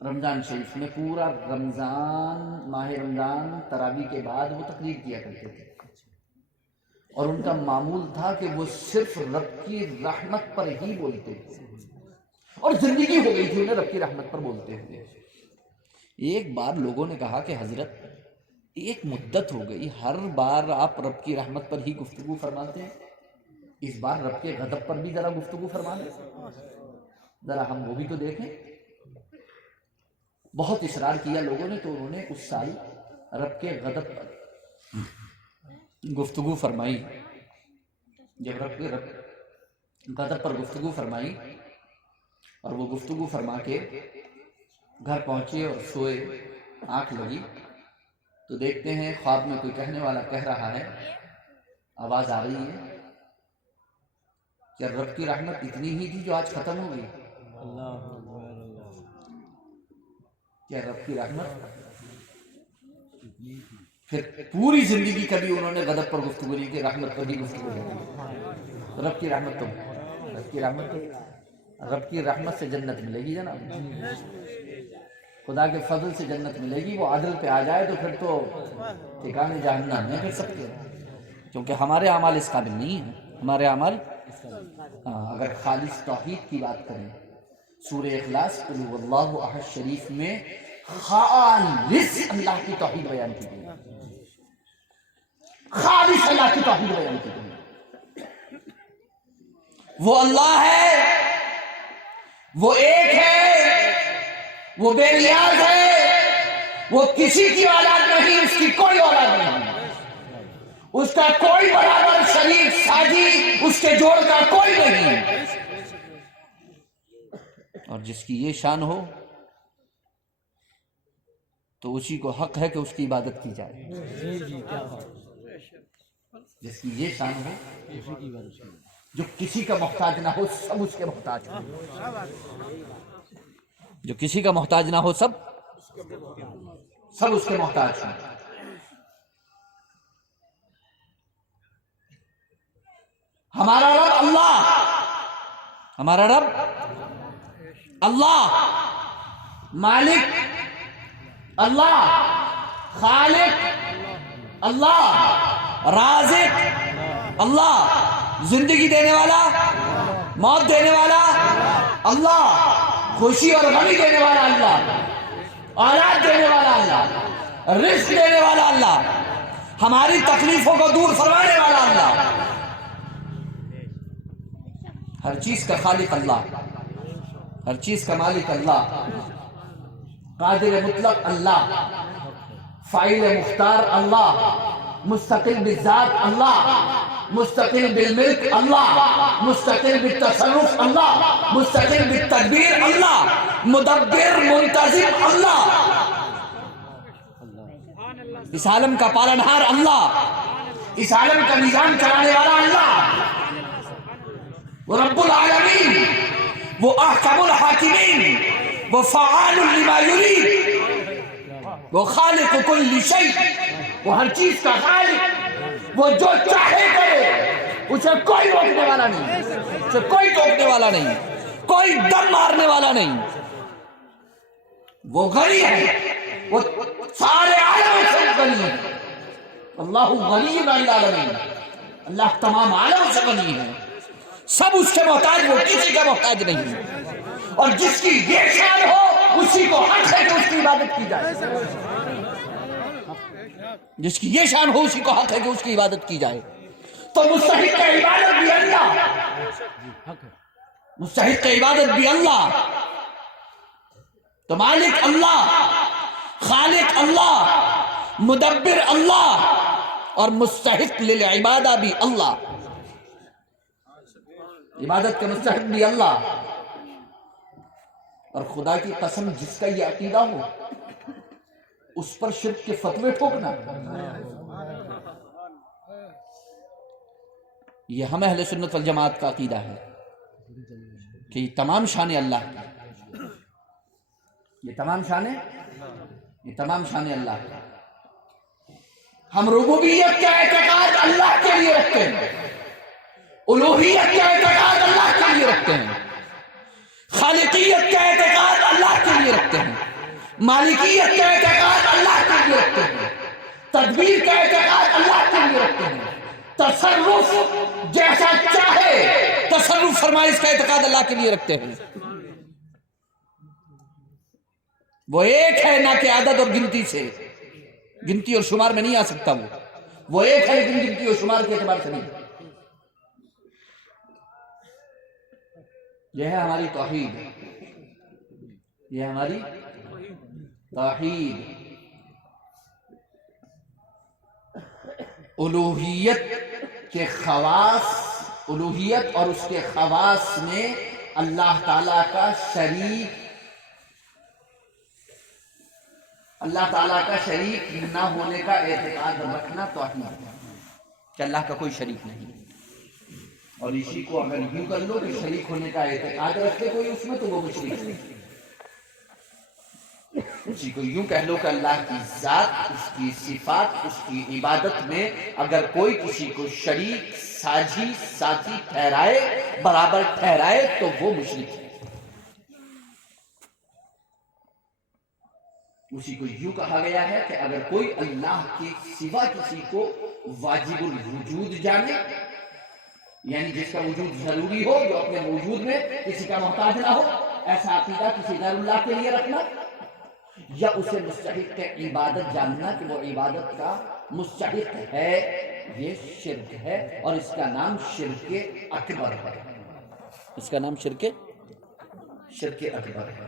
رمضان شریف میں، پورا رمضان، ماہ رمضان تراویح کے بعد وہ تقریر کیا کرتے تھے، اور ان کا معمول تھا کہ وہ صرف رب کی رحمت پر ہی بولتے تھے، اور زندگی ہو گئی تھی انہیں رب کی رحمت پر بولتے ہوئے۔ ایک بار لوگوں نے کہا کہ حضرت ایک مدت ہو گئی، ہر بار آپ رب کی رحمت پر ہی گفتگو فرماتے ہیں، اس بار رب کے غضب پر بھی ذرا گفتگو فرما لیں، ذرا ہم وہ بھی تو دیکھیں۔ بہت اصرار کیا لوگوں نے، تو انہوں نے اس سال رب کے غضب پر گفتگو فرمائی۔ جب رب کے غضب پر گفتگو فرمائی اور وہ گفتگو فرما کے گھر پہنچے اور سوئے، آنکھ لگی تو دیکھتے ہیں خواب میں کوئی کہنے والا کہہ رہا ہے، آواز آ رہی ہے، کیا رب کی رحمت اتنی ہی تھی جو آج ختم ہو گئی؟ کیا رب کی رحمت؟ پھر پوری زندگی کبھی انہوں نے غضب پر گفتگو نہیں کی، رحمت پر ہی گفتگو کی۔ رب کی رحمت رب کی رحمت سے جنت ملے گی جناب، خدا کے فضل سے جنت ملے گی۔ وہ عدل پہ آ جائے تو پھر تو ٹھکانے جہنم نہیں پھر سکتے، کیونکہ ہمارے اعمال اس قابل نہیں ہیں، ہمارے اعمال اگر خالص توحید کی بات کریں سورہ اخلاص قل هو اللہ احد شریف میں خالص اللہ کی توحید بیان کی گئی، خالص اللہ کی توحید بیان کی گئی۔ وہ اللہ ہے، وہ ایک ہے، وہ بے نیاز ہے، وہ کسی کی اولاد نہیں، اس کی کوئی اولاد نہیں، اس کا کوئی برابر شریک ساجی اس کے جوڑ کا کوئی نہیں، اور جس کی یہ شان ہو تو اسی کو حق ہے کہ اس کی عبادت کی جائے۔ جس کی یہ شان ہو، جو کسی کا محتاج نہ ہو، سب اس کے محتاج ہو، جو کسی کا محتاج نہ ہو، سب اس کے محتاج ہوں۔ ہمارا رب اللہ، ہمارا رب اللہ، مالک اللہ، خالق اللہ، رازق اللہ، زندگی دینے والا، موت دینے والا اللہ، خوشی اور غمی دینے والا اللہ، اولاد دینے والا اللہ، رزق دینے والا اللہ، ہماری تکلیفوں کو دور فرمانے والا اللہ، ہر چیز کا خالق اللہ، ہر چیز کا مالک اللہ، قادر مطلق اللہ، فاعل مختار اللہ، مستقل بالذات اللہ، مستقل بالملک اللہ، مستقل بالتصرف اللہ، مستقل بالتدبیر اللہ، مدبر منتظم اللہ، اس عالم کا پالنہار اللہ، اس عالم کا نظام چلانے والا اللہ، وہ رب العالمین، وہ احکم الحاکمین، وہ فعال لما یرید، وہ خالق کل شیء، وہ ہر چیز کا خالق، وہ جو چاہے کرے، اسے کوئی روکنے والا نہیں، اسے کوئی ٹوکنے والا نہیں، کوئی دم مارنے والا نہیں، وہ غنی ہے، وہ سارے عالم سے غنی ہے، اللہ غنی عن العالمین، اللہ تمام عالم سے غنی ہے، سب اس کے محتاج، وہ کسی کا محتاج نہیں، اور جس کی یہ شان ہو اسی کو حق ہے کہ اس کی عبادت کی جائے، جس کی یہ شان ہو اسی کو حق ہے کہ اس کی عبادت کی جائے۔ تو مستحق عبادت بھی اللہ، مستحق عبادت بھی اللہ، تو مالک اللہ، خالق اللہ، مدبر اللہ، اور مستحق للعبادہ بھی اللہ، عبادت کے مستحق بھی اللہ۔ اور خدا کی قسم جس کا یہ عقیدہ ہو اس پر شرک کے فتوے ٹھوکنا، یہ ہم اہل سنت والجماعت کا عقیدہ ہے کہ یہ تمام شان اللہ کی، یہ تمام شان اللہ کی۔ ہم ربوبیت کا اعتقاد اللہ کے لیے رکھتے ہیں، الوہیت کا اعتقاد اللہ کے لیے رکھتے ہیں، خالقیت کا اعتقاد اللہ کے لیے رکھتے ہیں، مالکیت کا اعتقاد اللہ کے لیے رکھتے ہیں، تدبیر کا اعتقاد اللہ کے لیے رکھتے ہیں، تصرف جیسا چاہے تصرف فرمائے اس کا اعتقاد اللہ کے لیے رکھتے ہیں۔ وہ ایک ہے، نہ کہ عدد اور گنتی سے، گنتی اور شمار میں نہیں آ سکتا، وہ ایک ہے لیکن گنتی اور شمار کے اعتبار سے نہیں۔ یہ ہے ہماری توحید، یہ ہماری توحید، الوہیت کے خواص، الوہیت اور اس کے خواص میں اللہ تعالیٰ کا شریک، اللہ تعالیٰ کا شریک نہ ہونے کا اعتقاد رکھنا توحید ہے، کہ اللہ کا کوئی شریک نہیں۔ اور اسی کو اگر یوں کر لو کہ شریک ہونے کا اعتقاد رکھتے کوئی اس میں تو وہ مشرک ہے۔ اسی کو یوں کہہ لو کہ اللہ کی ذات، اس کی صفات، اس کی عبادت میں اگر کوئی کسی کو شریک، ساجی، ساتھی ٹھہرائے، برابر ٹھہرائے تو وہ مشرک ہے۔ اسی کو یوں کہا گیا ہے کہ اگر کوئی اللہ کے سوا کسی کو واجب الوجود جانے یعنی جس کا وجود ضروری ہو، جو اپنے وجود میں کسی کا محتاج نہ ہو، ایسا عقیدہ کسی غیر اللہ کے لیے رکھنا، یا اسے مستحق عبادت جاننا کہ وہ عبادت کا مستحق ہے، یہ شرک ہے، اور اس کا نام شرک اکبر ہے۔ اس کا نام شرک اکبر ہے۔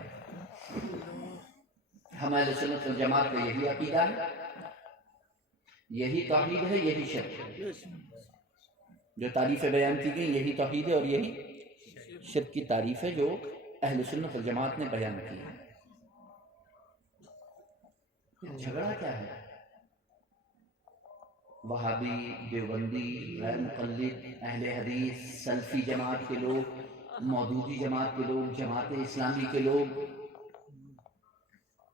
ہمارے سنت والجماعت کا یہی عقیدہ ہے، یہی توحید ہے، یہی شرک ہے۔ جو تعریفیں بیان کی گئی یہی توحید ہے اور یہی شرک کی تعریف ہے جو اہل سنت والجماعت نے بیان کی ہے۔ جھگڑا کیا ہے؟ وہابی، دیوبندی، غیر مقلد، اہل حدیث، سلفی جماعت کے لوگ، مودودی جماعت کے لوگ، جماعت اسلامی کے لوگ،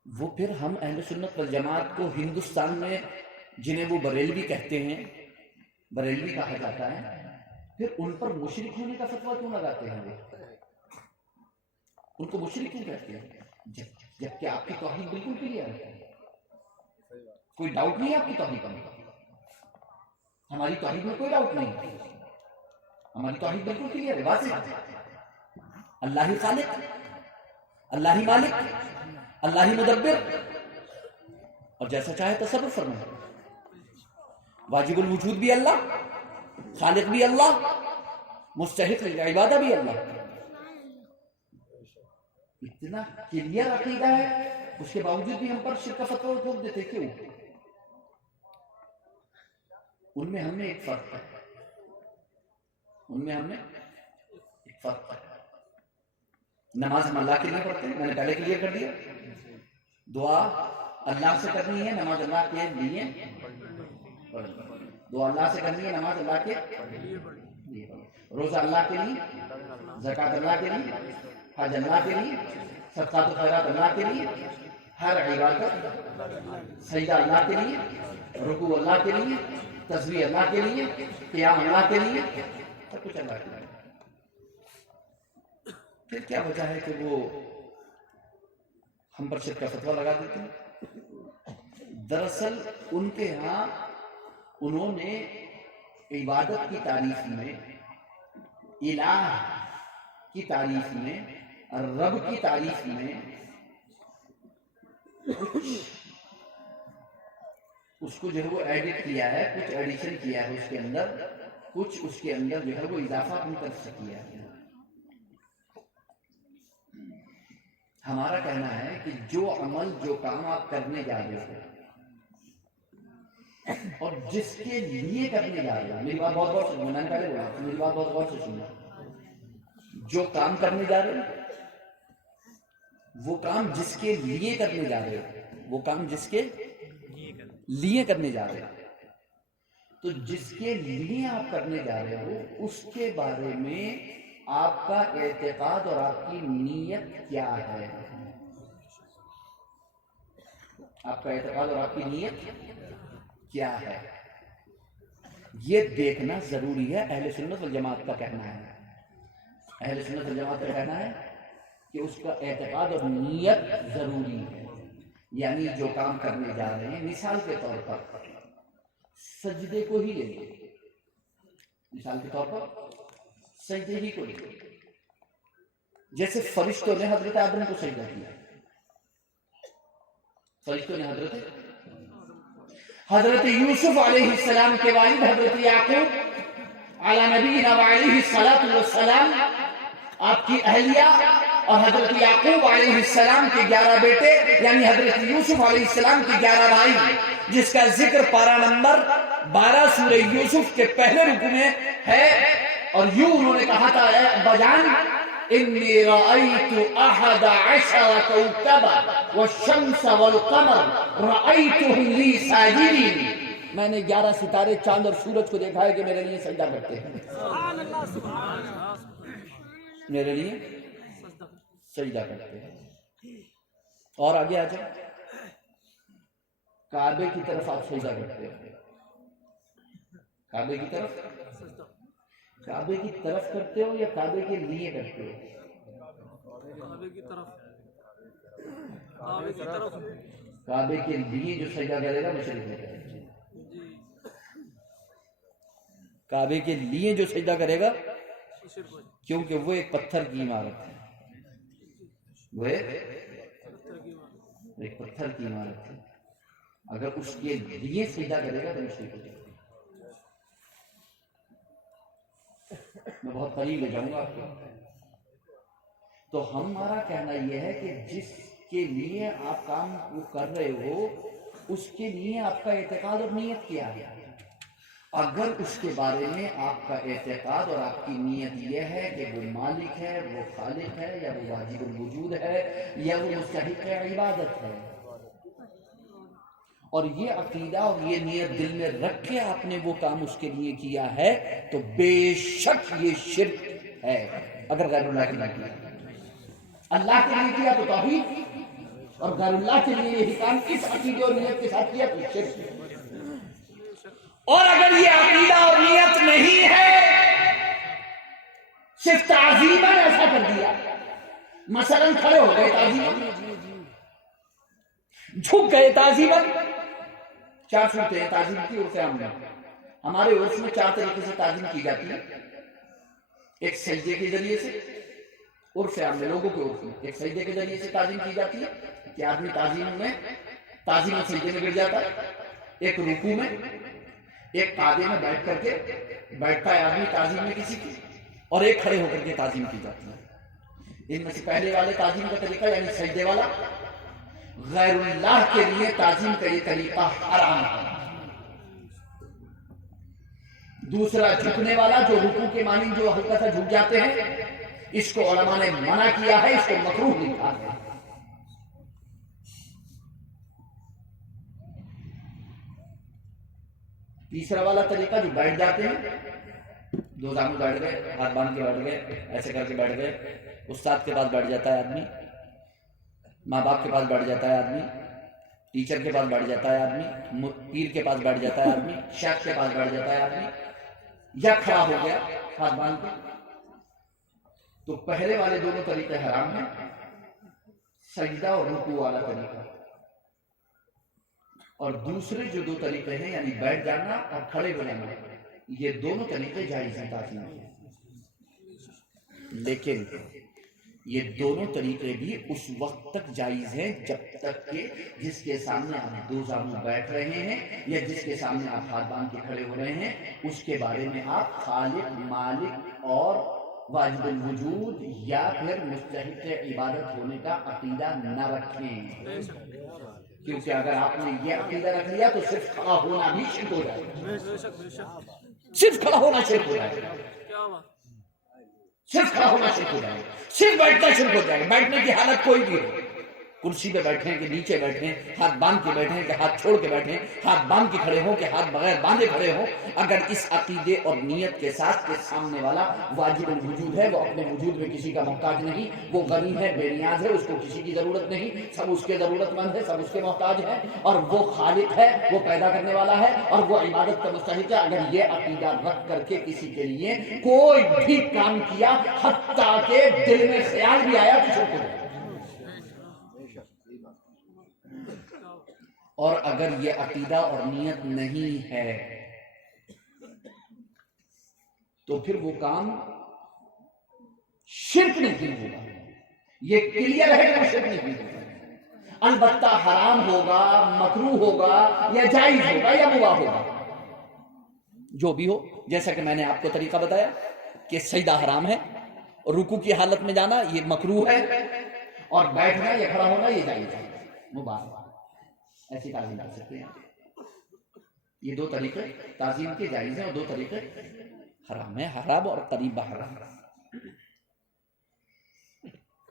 وہ پھر ہم اہل سنت والجماعت کو ہندوستان میں جنہیں وہ بریلوی کہتے ہیں، بریلوی کہا جاتا ہے، پھر ان پر مشرک ہونے کا فتویٰ کیوں لگاتے ہیں؟ ان کو مشرک کیوں کہتے ہیں جبکہ آپ کی توحید بالکل کلیئر ہے؟ کوئی ڈاؤٹ نہیں ہے آپ کی توحید میں؟ ہماری توحید میں کوئی ڈاؤٹ نہیں ہے، ہماری توحید بالکل کلیئر ہے، واضح ہے۔ اللہ ہی خالق، اللہ ہی مالک، اللہ ہی مدبر، اور جیسا چاہے تصرف فرمائے۔ واجب الوجود بھی اللہ، خالق بھی اللہ، مستحق عبادہ بھی اللہ۔ اتنا کلیئر عقیدہ ہے، اس کے باوجود بھی ہم پر شرک کا فتویٰ ٹھوک دیتے، کیوں؟ ان میں ہم نے ایک فرق ہے، نماز ہم اللہ کے لیے پڑھتے ہیں، میں نے پہلے کلیئر کر دیا۔ دعا اللہ سے کرنی ہے، نماز اللہ کے لیے پڑھنی ہے۔ دعا اللہ سے کرنی ہے، نماز اللہ کے لیے پڑھنی ہے۔ روزہ اللہ کے لیے، زکوٰۃ اللہ کے لیے، حج اللہ کے لیے، صدقات و خیرات اللہ کے لیے، ہر عبادت، سجدہ اللہ کے لیے، رکوع اللہ کے لیے، تسبیح اللہ کے لیے، قیام اللہ کے لیے، سب کچھ اللہ کے لیے۔ پھر کیا وجہ ہے کہ وہ ہم پر شرک کا فتویٰ لگا دیتے ہیں؟ دراصل ان کے ہاں انہوں نے عبادت کی تعریف میں، الہ کی تعریف میں، رب کی تعریف میں اس کو جو ہے وہ ایڈٹ کیا ہے، کچھ ایڈیشن کیا ہے اس کے اندر، کچھ اس کے اندر جو ہے وہ اضافہ اپنی طرف سے کیا ہے۔ ہمارا کہنا ہے کہ جو عمل، جو کام آپ کرنے جا رہے ہو اور جس کے لیے کرنے جا رہے ہو، میری بات بہت غور سے سننا، میں نے پہلے بولا میری بات بہت غور سے سننا، جو کام کرنے جا رہے ہو، وہ کام جس کے لیے کرنے جا رہے ہو، وہ کام جس کے لیے کرنے جا رہے ہو، تو جس کے لیے آپ کرنے جا رہے ہو اس کے بارے میں آپ کا اعتقاد اور آپ کی نیت کیا ہے؟ آپ کا اعتقاد اور آپ کی نیت کیا ہے؟ یہ دیکھنا ضروری ہے۔ اہل سنت والجماعت کا کہنا ہے، اہل سنت والجماعت کا کہنا ہے کہ اس کا اعتقاد اور نیت ضروری ہے۔ یعنی جو کام کرنے جا رہے ہیں، مثال کے طور پر سجدے کو ہی لے لیں، مثال کے طور پر سجدے ہی کو لے لیں، جیسے فرشتوں نے حضرت آدم کو سجدہ کیا، فرشتوں نے حضرت یوسف علیہ السلام کے والد حضرت یعقوب علی نبینا وعلیہ الصلاۃ والسلام، آپ کی اہلیہ اور حضرت یعقوب علیہ السلام کے 11 بیٹے، یعنی حضرت یوسف علیہ السلام کے 11 بھائی، جس کا ذکر پارہ نمبر 12 سورہ یوسف کے پہلے رکوع میں ہے۔ اور یوں انہوں نے کہا تھا، اے ابا جان، انی رأیت 11 کوکبا والشمس والقمر رأیتهم لی ساجدین، میں نے 11 ستارے، چاند اور سورج کو دیکھا ہے کہ میرے لیے سجدہ کرتے ہیں، سبحان اللہ، سبحان اللہ، میرے لیے سجدہ کرتے ہیں۔ اور آگے آ جائیں، کعبے کی طرف آپ سجدہ کرتے ہیں، کعبے کی طرف، کعبے کی طرف کرتے ہو یا کعبے کے لیے کرتے ہو؟ کعبے کی طرف، کعبے کی طرف، کعبے کے لیے جو سجدہ کرے گا مشرک ہو جائے گا۔ کعبے کے لیے جو سجدہ کرے گا، کیونکہ وہ ایک پتھر کی عمارت ہے، وہ ایک پتھر کی عمارت ہے، اگر اس کے لیے سجدہ کرے گا تو مشرک ہو جائے گا۔ میں بہت قریب لے جاؤں گا آپ کو۔ تو ہمارا کہنا یہ ہے کہ جس کے لیے آپ کام کو کر رہے ہو اس کے لیے آپ کا اعتقاد اور نیت کیا ہے۔ اگر اس کے بارے میں آپ کا اعتقاد اور آپ کی نیت یہ ہے کہ وہ مالک ہے، وہ خالق ہے، یا وہ واجب الوجود ہے، یا وہ مستحق عبادت ہے، اور یہ عقیدہ اور یہ نیت دل میں رکھ کے آپ نے وہ کام اس کے لیے کیا ہے، تو بے شک یہ شرک ہے۔ اگر غیر اللہ کے لیے کیا، اللہ کے لیے کیا تو توحید، اور غیر اللہ کے لیے یہی کام اس عقیدے اور نیت کے ساتھ کیا تو شرک ہے۔ اور اگر یہ عقیدہ اور نیت نہیں ہے، صرف تعظیماً ایسا کر دیا، مثلا کھڑے ہو گئے تعظیماً، جھک گئے تعظیماً۔ چار صورتیں ہیں تعظیم کی عرف عام میں۔ ہمارے عرف میں چار طریقے سے تعظیم کی جاتی ہے۔ ایک سجدے کے ذریعے سے، عرف عام میں، لوگوں کے عرف میں ایک سجدے کے ذریعے سے تعظیم کی جاتی ہے کہ آدمی تعظیم و سجدے میں گر جاتا ہے۔ ایک رکوع میں، ایک قعدے میں بیٹھ کر کے بیٹھتا ہے آدمی تعظیم میں کسی کی، اور ایک کھڑے ہو کر کے تعظیم کی جاتی ہے۔ ان میں سے پہلے والے تعظیم کا طریقہ یعنی سجدے والا، غیر اللہ کے لیے تعظیم کا یہ طریقہ حرام ہے۔ دوسرا جھکنے والا، جو رکوع کے مانند جو ہلکا سا جھک جاتے ہیں، اس کو علماء نے منع کیا ہے، اس کو مکروہ لکھا ہے۔ تیسرا والا طریقہ جو بیٹھ جاتے ہیں، دو زانو بیٹھ گئے، ہاتھ باندھ کے بیٹھ گئے، ایسے کر کے بیٹھ گئے، استاد کے پاس بیٹھ جاتا ہے آدمی، ماں باپ کے پاس بیٹھ جاتا ہے آدمی، ٹیچر کے پاس بیٹھ جاتا ہے آدمی، پیر کے پاس بیٹھ جاتا ہے آدمی، شیخ کے پاس بیٹھ جاتا ہے آدمی، یا کھڑا ہو گیا ہاتھ باندھ کے۔ تو پہلے والے دونوں طریقے حرام ہیں، سجدہ اور رکوع والا طریقہ، اور دوسرے جو دو طریقے ہیں یعنی بیٹھ جانا اور کھڑے ہو جانا، یہ دونوں طریقے جائز ہیں تعظیم کے۔ لیکن یہ دونوں طریقے بھی اس وقت تک جائز ہیں جب تک کہ جس کے سامنے آپ دو زانو بیٹھ رہے ہیں یا جس کے سامنے آپ ہاتھ باندھ کے کھڑے ہو رہے ہیں، اس کے بارے میں آپ خالق، مالک اور واجب الوجود یا پھر مستحق عبادت ہونے کا عقیدہ نہ رکھیں، کیونکہ اگر آپ نے یہ عقیدہ رکھ لیا تو صرف کھڑا ہونا بھی شرک ہو جائے گا، صرف کھڑا ہونا شرک ہو جائے گا، صرف کھڑا ہونا شرک ہو جائے گا، صرف بیٹھنا شرک ہو جائے گا۔ بیٹھنے کی حالت کوئی بھی ہو، کرسی پہ بیٹھیں کہ نیچے بیٹھیں، ہاتھ باندھ کے بیٹھیں کہ ہاتھ چھوڑ کے بیٹھیں، ہاتھ باندھ کے کھڑے ہوں کہ ہاتھ بغیر باندھے کھڑے ہوں، اگر اس عقیدے اور نیت کے ساتھ کہ سامنے والا واجب الوجود ہے، وہ اپنے وجود میں کسی کا محتاج نہیں، وہ غنی ہے، بے نیاز ہے، اس کو کسی کی ضرورت نہیں، سب اس کے ضرورت مند ہے، سب اس کے محتاج ہیں، اور وہ خالق ہے، وہ پیدا کرنے والا ہے، اور وہ عبادت کا مستحق ہے، اگر یہ عقیدہ رکھ کر کے کسی کے لیے کوئی بھی کام کیا، حتیٰ کہ دل میں خیال بھی آیا تو شرک ہو جائے۔ اور اگر یہ عقیدہ اور نیت نہیں ہے تو پھر وہ کام شرک نہیں ہوگا، یہ کلیئر ہے کہ وہ شرک نہیں ہوگا، البتہ حرام ہوگا، مکروہ ہوگا، یا جائز ہوگا، یا مباح ہوگا، جو بھی ہو۔ جیسا کہ میں نے آپ کو طریقہ بتایا کہ سجدہ حرام ہے، اور رکوع کی حالت میں جانا یہ مکروہ ہے، اور بیٹھنا یا کھڑا ہونا یہ جائز ہے، مباح ہے، ایسی تعظیم کر سکتے ہیں۔ یہ دو طریقے تعظیم کے جائز ہیں اور دو طریقے حرام ہیں، حرام اور قریب حرام۔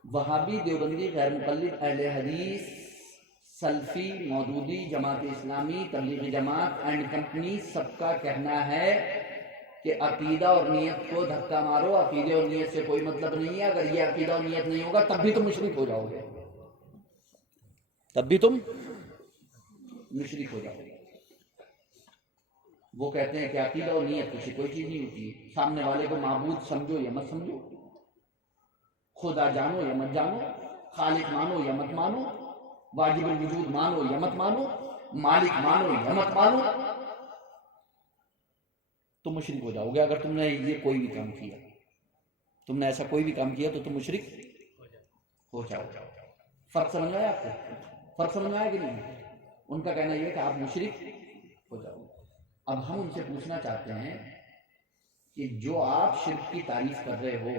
وہابی، دیوبندی، غیر مقلد، اہل حدیث، سلفی، مودودی، جماعت اسلامی، تبلیغی جماعت اینڈ کمپنی، سب کا کہنا ہے کہ عقیدہ اور نیت کو دھکا مارو، عقیدے اور نیت سے کوئی مطلب نہیں ہے، اگر یہ عقیدہ اور نیت نہیں ہوگا تب بھی تم مشرک ہو جاؤ گے، تب بھی تم مشرک ہو جاؤ گے۔ وہ کہتے ہیں کہ عقیدہ اور نیت کسی کوئی چیز نہیں ہوتی ہے، سامنے والے کو معبود سمجھو یا مت سمجھو، خدا جانو یا مت جانو، خالق مانو یا مت مانو، واجب الوجود مانو یا مت مانو، مالک مانو یا مت مانو، تم مشرک ہو جاؤ گے. اگر تم نے یہ کوئی بھی کام کیا, تم نے ایسا کوئی بھی کام کیا تو تم مشرک ہو جاؤ. فرق سمجھ میں آیا آپ کو؟ فرق سمجھ میں آیا کہ نہیں؟ ان کا کہنا یہ ہے کہ آپ مشرک ہو جاؤ. اب ہم ان سے پوچھنا چاہتے ہیں کہ جو آپ شرک کی تعریف کر رہے ہو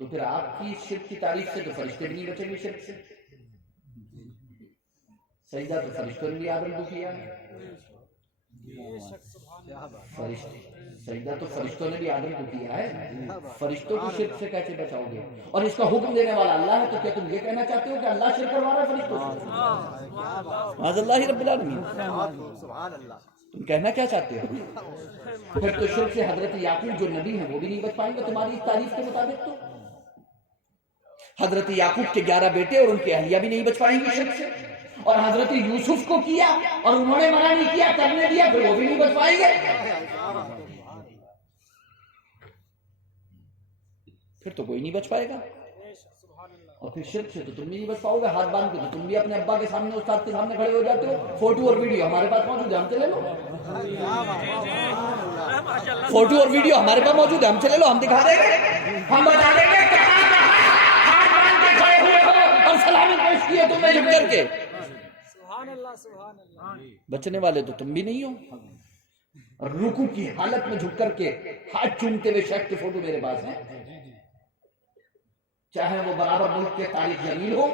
تو پھر آپ کی شرک کی تعریف سے تو فرشتے بھی نہیں بچیں گے شرک سے. سجدہ تو فرشتوں نے بھی آدم کو کیا ہے. سجدہ تو فرشتوں نے بھی آدم کو کیا ہے. فرشتوں کو شرک سے کیسے بچاؤ گے؟ اور اس کا حکم دینے والا اللہ ہے, تو کیا تم یہ کہنا چاہتے ہو کہ اللہ شرک کروا رہا ہے فرشتوں سے؟ معاذ اللہ رب العالمین. تم کہنا کیا چاہتے ہو؟ پھر تو شرک سے حضرت یعقوب جو نبی ہیں وہ بھی نہیں بچ پائیں گے تمہاری اس تعریف کے مطابق. تو حضرت یعقوب کے 11 بیٹے اور ان کی اہلیہ بھی نہیں بچ پائیں گے شرک سے. اور حضرت یوسف کو کیا اور انہوں نے منع نہیں کیا, کرنے دیا, پھر وہ بھی نہیں بچ پائیں گے. پھر تو کوئی نہیں بچ پائے گا. اور پھر شرک سے تو تم بھی نہیں بچ پاؤ گے. ہاتھ باندھ کے تو تم بھی اپنے ابا کے سامنے, استاد کے سامنے کھڑے ہو جاتے ہو. فوٹو اور ویڈیو ہمارے پاس موجود ہے, ہم سے لے لو. فوٹو اور ویڈیو ہمارے پاس موجود ہے, ہم سے لے لو, ہم دکھا دیں گے, ہم بتا دیں گے کہاں کہاں ہاتھ باندھ کے کھڑے ہوئے ہو اور سلامی پیش کیے تم نے جھک کر کے. بچنے والے تو تم بھی نہیں ہو. اور رکوع کی حالت میں جھک کر کے ہاتھ چومتے ہوئے شیخ کے فوٹو میرے پاس ہیں, چاہے وہ برابر ملک کے طارق جمیل ہو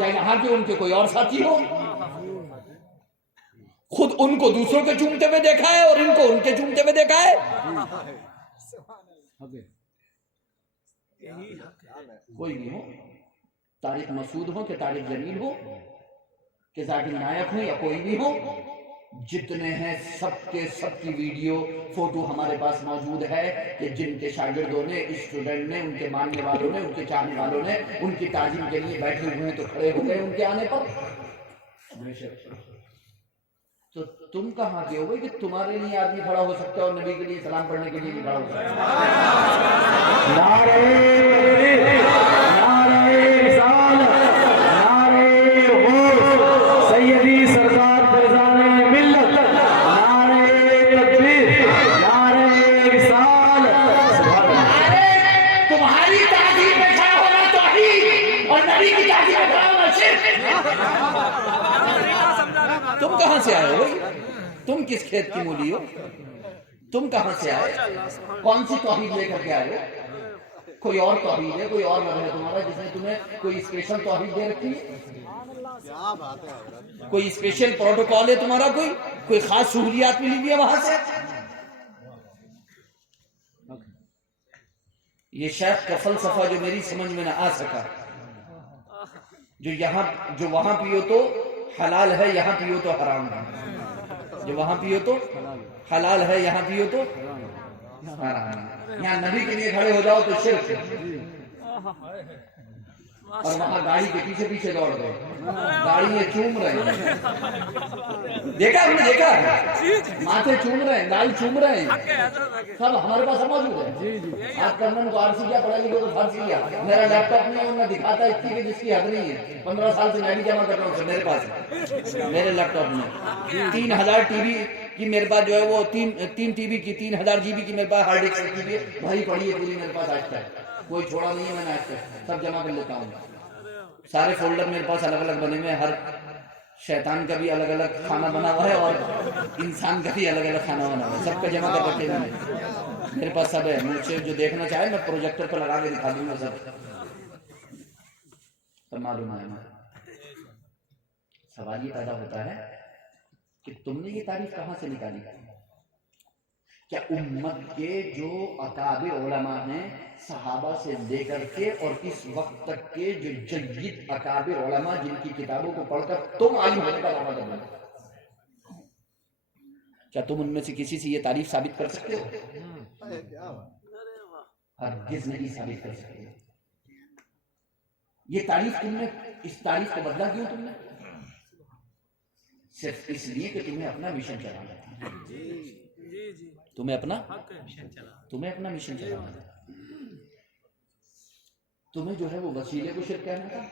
یا یہاں کے ان کے کوئی اور ساتھی ہو. خود ان کو دوسروں کے چومتے ہوئے دیکھا ہے اور ان کو ان کے چومتے ہوئے دیکھا ہے. کوئی بھی ہو, طارق مسعود ہو کہ طارق جمیل ہو کہ ذاکر نائک ہو یا کوئی بھی ہو, جتنے ہیں سب کے سب کی ویڈیو فوٹو ہمارے پاس موجود ہے کہ جن کے شاگردوں نے, اسٹوڈنٹ نے, ان کے ماننے والوں نے, ان کے چاہنے والوں نے ان کی تعظیم کے لیے بیٹھے ہوئے ہیں تو کھڑے ہو گئے ان کے آنے پر. تو تم کہاں کے ہو گئے کہ تمہارے لیے آدمی کھڑا ہو سکتا ہے اور نبی کے لیے سلام پڑھنے کے لیے نہیں کھڑا ہو سکتا؟ سیدی سرکار فرزان ملت, نعرہ تکبیر, نعرہ رسال. تمہاری تعظیم میں کھڑا ہونا توحید اور نبی کی تعظیم میں کھڑا ہونا شرک. تم کہاں سے آئے ہو؟ تم کس کھیت کی مولی ہو؟ تم کہاں سے آئے؟ کون سی توحید لے کر کے آئے ہو؟ کوئی اور توحید ہے, کوئی اور مذہب ہے تمہارا جس نے تمہیں کوئی اسپیشل توحید دے رکھی ہے؟ کوئی اسپیشل پروٹوکول ہے تمہارا, کوئی خاص سہولیات ملی ہوئی ہے وہاں سے؟ یہ شیخ کا فلسفہ جو میری سمجھ میں نہ آ سکا, جو وہاں پیو تو حلال ہے, یہاں پیو تو حرام ہے, جو وہاں پیو تو حلال ہے, یہاں پیو تو حرام ہے. یہاں نبی کے لیے کھڑے ہو جاؤ تو شرک, اور وہاں گاڑی کے پیچھے پیچھے دوڑ گئے, گاڑی یہ چوم رہے ہیں, دیکھا ہم نے, دیکھا ماتھے چوم رہے ہیں, گاڑی چوم رہے ہیں, سب ہمارے پاس موجود ہے. آپ کرنا کو آرسی کیا پڑھا لکھو تو فارسی کیا. میرا لیپ ٹاپ نہیں ہے, میں دکھاتا اتنی کہ جس کی حد نہیں ہے. 15 سال سے میں بھی جمع کر رہا ہوں, میرے پاس ہے. میرے لیپ ٹاپ میں 3000 ٹی وی کی میرے پاس جو ہے وہ 3 ٹی وی کی 3000 GB کی میرے پاس ہارڈ ڈسک کی ہے. بھائی پڑھی ہے پوری میرے پاس آج تک, کوئی چھوڑا نہیں ہے میں نے آج تک, سب جمع کر لیتا ہوں. سارے فولڈر میرے پاس الگ الگ بنے ہوئے ہیں, ہر شیطان کا بھی الگ الگ کھانا بنا ہوا ہے اور انسان کا بھی الگ الگ کھانا بنا ہوا ہے, سب کا جمع کر رکھے میں نے, میرے پاس سب ہے. مجھے جو دیکھنا چاہے میں پروجیکٹر پر لگا کے دکھا دوں گا, سب معلوم ہے. سوال یہ پیدا ہوتا ہے کہ تم نے یہ تعریف کہاں سے نکالی؟ کیا امت کے جو اکابر علماء ہیں صحابہ سے لے کر کے اور اس وقت تک کے جو جید اکابر علماء جن کی کتابوں کو پڑھ کر تم عالم ہونے کا دعویٰ کر رہے ہو, کیا تم ان میں سے کسی سے یہ تعریف ثابت کر سکتے ہو؟ ہرگز نہیں ثابت کر سکتے. یہ تعریف تم نے, اس تعریف کو بدلا کیوں تم نے؟ صرف اس لیے کہ تمہیں اپنا مشن چلانا تھا, تمہیں اپنا مشن چلانا تھا. تمہیں جو ہے وہ وسیلے کو شرک کہنا تھا,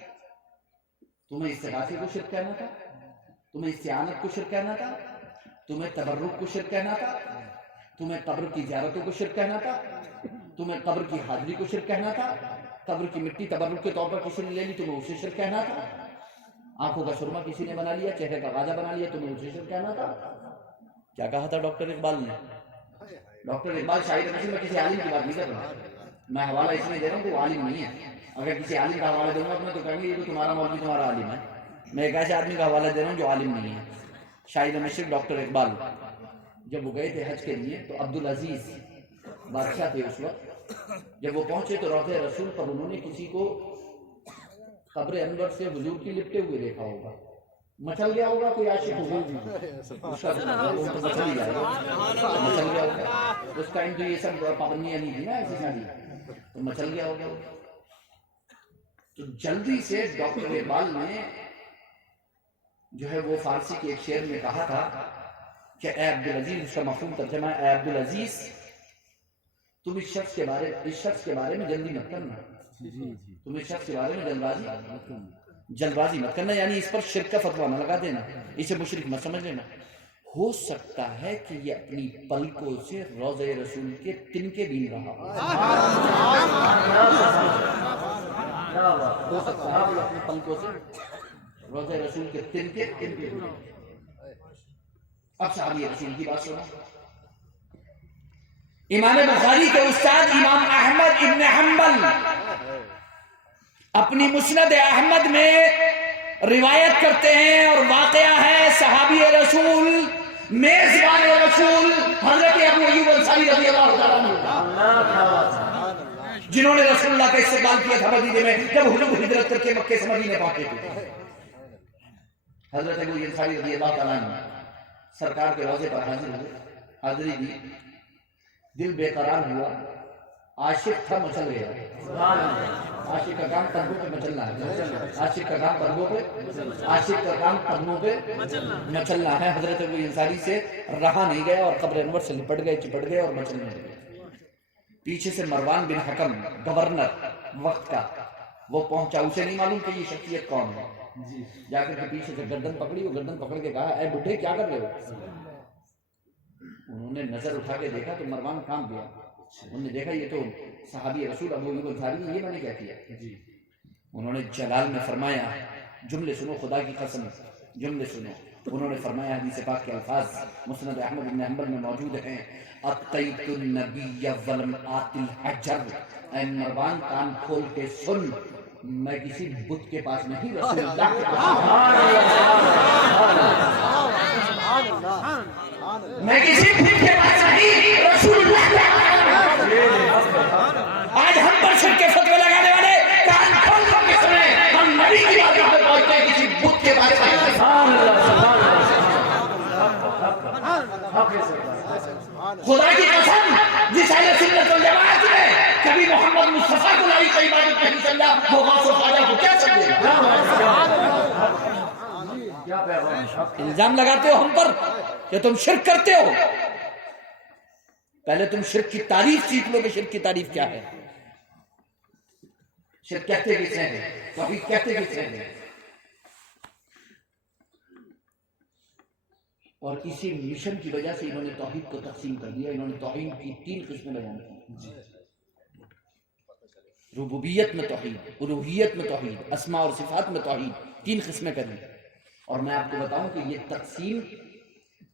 تمہیں استغاثے کو شرک کہنا تھا, تمہیں استعانت کو شرک کہنا تھا, تمہیں تبرک کو شرک کہنا تھا؟ تمہیں قبر کی زیارتوں کو شرک کہنا تھا؟ تمہیں قبر کی حاضری کو شرک کہنا تھا؟ قبر کی مٹی تبرک کے طور پر کسی نے لے لی، تمہیں اسے شرک کہنا تھا؟ آنکھوں کا سرما کسی نے بنا لیا، چہرے کا غازہ بنا لیا، تمہیں اسے شرک کہنا تھا؟ کیا کہا تھا ڈاکٹر اقبال نے؟ ڈاکٹر اقبال شاعر نصیر میں کسی عالم کی بات نہیں کر رہا، میں حوالہ اس میں دے رہا ہوں کہ وہ عالم نہیں ہے۔ اگر کسی عالم کا حوالہ دوں گا تو کہیں گے یہ تو تمہارا مولوی تمہارا عالم ہے۔ میں ایک ایسے آدمی کا حوالہ دے رہا ہوں جو عالم نہیں ہے، شاعر مشرق ڈاکٹر اقبال۔ جب وہ گئے تھے حج کے لیے تو عبدالعزیز بادشاہ تھے اس وقت، جب وہ پہنچے تو روضہ رسول پر انہوں نے کسی کو قبر انور سے حضور کی لپٹے ہوئے دیکھا ہوگا، مچل گیا ہوگا، کوئی عاشق ہوگا اس کا وہ تو مچل گیا ہوگا۔ اس ٹائم تو یہ سب پابندیاں نہیں تھی نا ایسی ساری، تو مچل گیا ہوگا۔ تو جلدی سے ڈاکٹر اقبال نے جو ہے وہ فارسی کے ایک شعر میں کہا تھا کہ اے عبدالعزیز، اس کا مفہوم ترجمہ ہے، اے عبدالعزیز تم اس شخص کے بارے میں جلدی مت کرنا، تم اس شخص کے بارے میں جلدبازی مت کرنا، یعنی اس پر شرک کا فتویٰ نہ لگا دینا، اسے مشرک مت سمجھ لینا۔ ہو سکتا ہے کہ یہ اپنی پلکوں سے روضہ رسول کے تنکے بین رہا ہو، ہو سکتا ہے کہ اپنی پلکوں سے روضہ رسول کے تنکے بین۔ اب صحابی رسول کی بات سنو۔ امام بخاری کے استاد امام احمد ابن حنبل اپنی مسند احمد میں روایت کرتے ہیں، اور واقعہ ہے صحابی رسول میزبان رسول حضرت ابو ایوب انصاری رضی اللہ عنہ، جنہوں نے رسول اللہ کا استقبال کیا تھا مدینے میں جب حضور ہجرت کر کے مکے سے مدینے پہنچے تھے۔ حضرت ابو ایوب انصاری رضی اللہ تعالیٰ عنہ سرکار کے روضے پر حاضر ہوئے، حاضری دی، دل بے قرار ہوا، عاشق تھا، مچل گیا۔ عاشق کا کام قدموں پہ مچلنا ہے، عاشق کا کام قدموں پہ مچلنا ہے۔ حضرت ابو انصاری سے رہا نہیں گیا اور قبر انور سے لپٹ گئے اور مچلنے لگے۔ پیچھے سے مروان بن حکم گورنر وقت کا وہ پہنچا، اسے نہیں معلوم کہ یہ شخصیت کون ہے، جا کر کے پیچھے سے گردن پکڑی، وہ گردن پکڑ کے کہا اے بڈھے کیا کر رہے ہو؟ انہوں نے نظر اٹھا کے دیکھا تو مروان کام گیا، انہوں نے دیکھا یہ تو صحابی رسول ابو ایوب انصاری، یہ میں نے کیا کیا؟ انہوں نے جلال میں فرمایا، جملے سنو خدا کی قسم، جملے سنو، انہوں نے فرمایا حدیث پاک کے الفاظ مسند احمد بن حنبل میں موجود ہیں، اتیت النبی ولم آت الحجر، اے مروان کان کھول کے سن، میں کسی بت کے پاس نہیں، رسول اللہ کے پاس، میں کسی بت کے پاس نہیں، رسول اللہ کے پاس۔ آج ہم پر شرک کے فتوے لگانے والے کان کھول کر کے سنیں، ہم نبی کی بارگاہ میں پہنچتے ہیں، کسی بت کے پاس نہیں۔ خدا کی قسم جس اہل سنت والجماعت میں کبھی محمد مصطفیٰ کو لائی کئی عبادت نہیں سمجھا، وہ غوث و خواجہ کو کیا سمجھے؟ الزام لگاتے ہو ہم پر کہ تم شرک کرتے ہو، پہلے تم شرک کی تعریف سیکھ لو کہ شرک کی تعریف کیا ہے، شرک کہتے کسے ہیں، توحید کہتے کسے ہیں۔ اور اسی مشن کی وجہ سے انہوں نے توحید کو تقسیم کر دیا، انہوں نے توحید کی 3 قسمیں بیان کی، ربوبیت میں توحید، الوہیت میں توحید، اسماء اور صفات میں توحید، 3 قسمیں کر دی۔ اور میں آپ کو بتاؤں کہ یہ تقسیم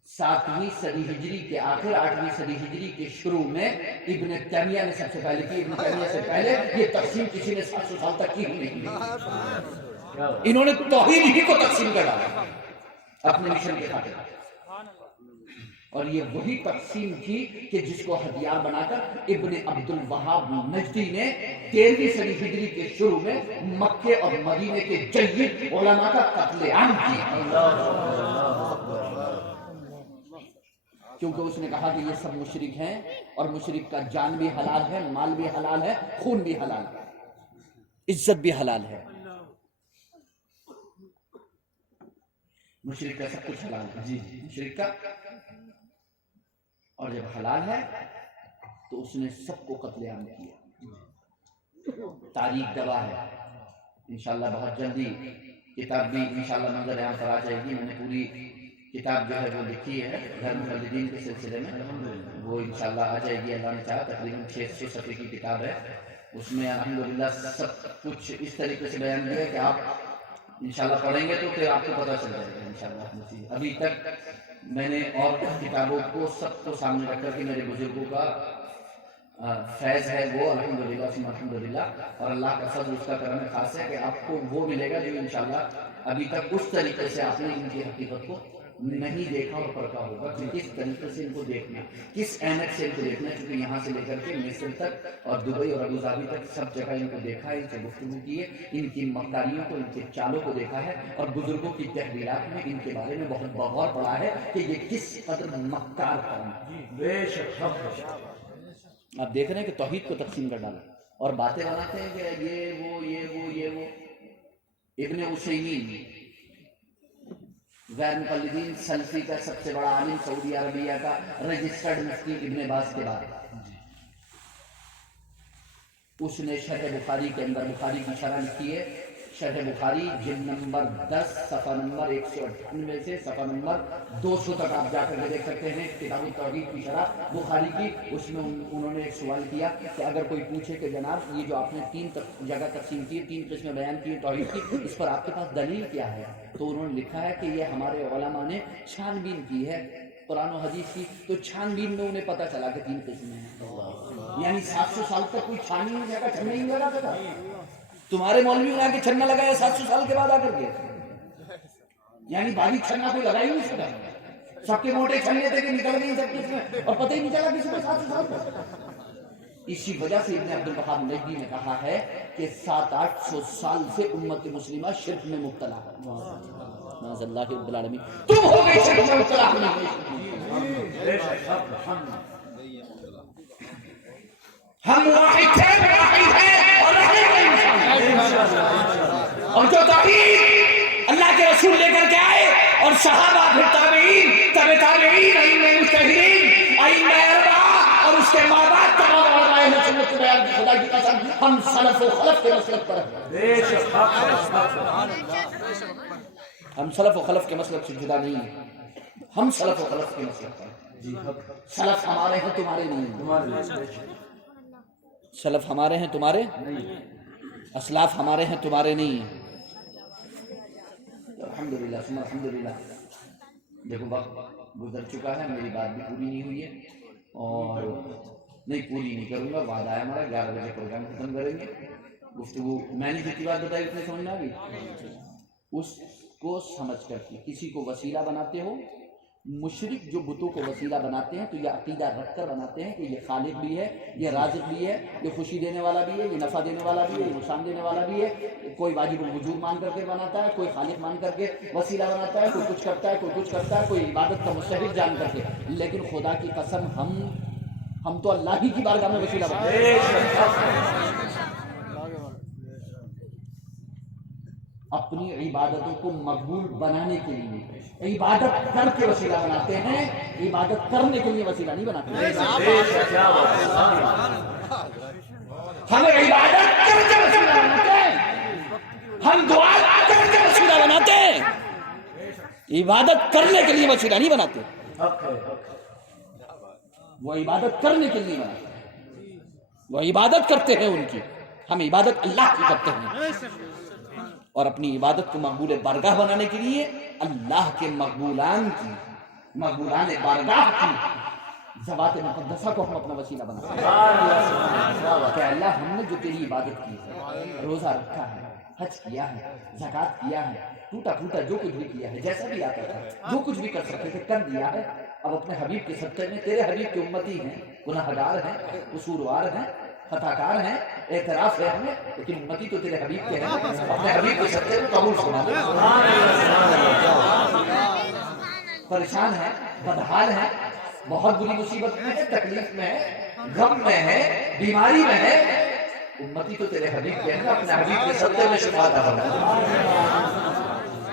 7ویں صدی ہجری کے آخر 8ویں صدی ہجری کے شروع میں ابن تیمیہ نے سب سے پہلے کی، ابن تیمیہ سے پہلے یہ تقسیم کسی نے 700 سال تک کی نہیں، انہوں نے توحید ہی کو تقسیم کر ڈالا اپنے مشن کے خاطر۔ اور یہ وہی تقسیم تھی کہ جس کو ہتھیار بنا کر ابن عبد الوہاب نجدی نے 13ویں صدی ہجری کے شروع میں مکے اور مدینے کے جید علماء کا قتل عام کیا، کیونکہ اس نے کہا کہ یہ سب مشرک ہیں اور مشرک کا جان بھی حلال ہے، مال بھی حلال ہے، خون بھی حلال ہے، عزت بھی حلال ہے، مشرک کا سب کچھ حلال ہے، مشرک کا، اور جب حلال ہے تو اس نے سب کو قتل عام کیا۔ تاریخ گواہ ہے، انشاءاللہ بہت جلدی کتاب بھی انشاءاللہ منظر عام پر آ جائے گی، میں نے پوری کتاب جو ہے وہ لکھی ہے غیر مقلدین کے سلسلے میں، وہ انشاءاللہ آ جائے گی اللہ نے چاہا، تقریباً 600 صفحے کی کتاب ہے. اس میں الحمدللہ سب کچھ اس طریقے سے بیان کیا ہے کہ آپ انشاءاللہ پڑھیں گے تو پھر آپ کو پتہ چل جائے گا انشاءاللہ. ابھی تک میں نے اور کتابوں کو سب کو سامنے رکھ کر کے میرے بزرگوں کا فیض ہے وہ الحمدللہ ثم الحمدللہ، اور اللہ کا فضل اس کا کرم خاص ہے کہ آپ کو وہ ملے گا جو انشاءاللہ ابھی تک اس طریقے سے آپ نے ان کی حقیقت کو نہیں دیکھا اور پرکھا ہوگا کہ کس طریقے سے ان کو دیکھنا، کس اینک سے ان کو دیکھنا. کیونکہ یہاں سے لے کر کے مصر تک اور دبئی اور ابوظہبی تک سب جگہ ان کو دیکھا ہے، ان سے گفتگو کی ہے، ان کی مکاریوں کو، ان کے چالوں کو دیکھا ہے، اور بزرگوں کی تحریرات میں ان کے بارے میں بہت بغور پڑا ہے کہ یہ کس قدر مکار قوم ہے. بے شک آپ دیکھ رہے ہیں کہ توحید کو تقسیم کر ڈالا اور باتیں بناتے ہیں کہ یہ وہ. ابن عثیمین غیر مقلدین سلفی کا سب سے بڑا عالم، سعودی عربیہ کا رجسٹرڈ مفتی ابن باز کے بعد، اس نے شرح بخاری کے اندر بخاری کی شرح لکھی ہے. شرح بخاری جلد نمبر 10 صفحہ نمبر 198 سے صفحہ نمبر 200 تک آپ جا کر کے دیکھ سکتے ہیں کتاب التوحید کی شرح بخاری کی. اس میں انہوں نے ایک سوال کیا کہ اگر کوئی پوچھے کہ جناب یہ جو آپ نے 3 جگہ تقسیم کی، 3 قسمیں بیان کی توحید کی، اس پر آپ کے پاس دلیل کیا ہے؟ تو انہوں نے لکھا ہے کہ یہ ہمارے علماء نے چھان بین کی ہے قرآن و حدیث کی، تو چھان بین میں انہیں پتہ چلا کہ 3 قسمیں ہیں. یعنی 700 سال تک کوئی چھان ہی نہیں جگہ چھننے ہی لگا تھا. تمہارے مولویوں نے آ کے چھنا لگایا 700 سال کے بعد آ کر کے، یعنی باریک چھنا کوئی لگا ہی نہیں سکا. سب کے موٹے چھنے تھے کہ نکل گئی سب کچھ میں، اور پتہ ہی نہیں چلا کسی کو 700 سال تک. اسی وجہ سے ابن عبد الوہاب نجدی نے کہا ہے کہ 700-800 سال سے امت مسلمہ شرک میں مبتلا ہے. معاذ اللہ رب العالمین، تم ہو گئے شرک میں مبتلا. ہم واحد ہیں اور جو توحید اللہ کے رسول لے کر کے آئے اور صحابہ پھر تابعین تبع تابعین ائمہ مجتہدین ائمہ اربعہ اور اس کے ماں باپ تمام علماء سنت کو بیان کی. خدا کی قسم ہم سلف و خلف کے مسلک پر ہیں. ہم سلف و خلف کے مسلک سے جدا نہیں ہیں، ہم سلف و خلف کے مسلک پر ہیں. سلف ہمارے ہیں تمہارے نہیں، سلف ہمارے ہیں تمہارے اسلاف ہمارے ہیں تمہارے نہیں ہیں. الحمدللہ ثم الحمدللہ. دیکھو وقت گزر چکا ہے، میری بات بھی پوری نہیں ہوئی ہے اور نہیں پوری نہیں کروں گا. وعدہ ہے ہمارا 11 بجے پروگرام ختم کریں گے. گفتگو میں نے جتنی بات بتائی اتنی سمجھ میں آ گئی. اس کو سمجھ کر کے کسی کو وسیلہ بناتے ہو. مشرک جو بتوں کو وسیلہ بناتے ہیں تو یہ عقیدہ رکھ کر بناتے ہیں کہ یہ خالق بھی ہے، یہ رازق بھی ہے، یہ خوشی دینے والا بھی ہے، یہ نفع دینے والا بھی ہے، یہ نقصان دینے والا بھی ہے. کوئی واجب الوجود مان کر کے بناتا ہے، کوئی خالق مان کر کے وسیلہ بناتا ہے، کوئی کچھ کرتا ہے، کوئی کچھ کرتا ہے، کوئی عبادت کا مستحق جان کر کے. لیکن خدا کی قسم ہم تو اللہ ہی کی بارگاہ میں وسیلہ بناتے ہیں. اپنی عبادتوں کو مقبول بنانے کے لیے عبادت کر کے وسیلہ بناتے ہیں، عبادت کرنے کے لیے وسیلہ نہیں بناتے. ہم عبادت کر کے وسیلہ بناتے ہیں، ہم دعا کر کے وسیلہ بناتے ہیں، عبادت کرنے کے لیے وسیلہ نہیں بناتے. وہ عبادت کرنے کے لیے بناتے ہیں، وہ عبادت کرتے ہیں ان کی، ہم عبادت اللہ کی کرتے ہیں. اور اپنی عبادت کو مقبول بارگاہ بنانے کے لیے اللہ کے مقبولان بارگاہ کی ذوات مقدسہ کو ہم اپنا وسیلہ بناتے ہیں کہ اللہ ہم نے جو تیری عبادت کی ہے، روزہ رکھا ہے، حج کیا ہے، زکوٰۃ کیا ہے، ٹوٹا پھوٹا جو کچھ بھی کیا ہے، جیسا بھی آتا تھا، جو کچھ بھی کر سکتے تھے کر دیا ہے. اب اپنے حبیب کے صدقے میں تیرے حبیب کے امتی ہیں، گناہگار ہیں، قصوروار ہیں، خطاکار ہیں، اعتراف ہے ہمیں، لیکن امتی تو تیرے حبیب کے ہیں. اپنے حبیب کے صدقے میں قبول فرما دے. پریشان ہے، بدحال ہے، بہت بری مصیبت میں ہے، تکلیف میں ہے، غم میں ہے، بیماری میں ہے، امتی تو تیرے حبیب کے ہیں. اپنے حبیب کے صدقے میں شفا عطا فرما.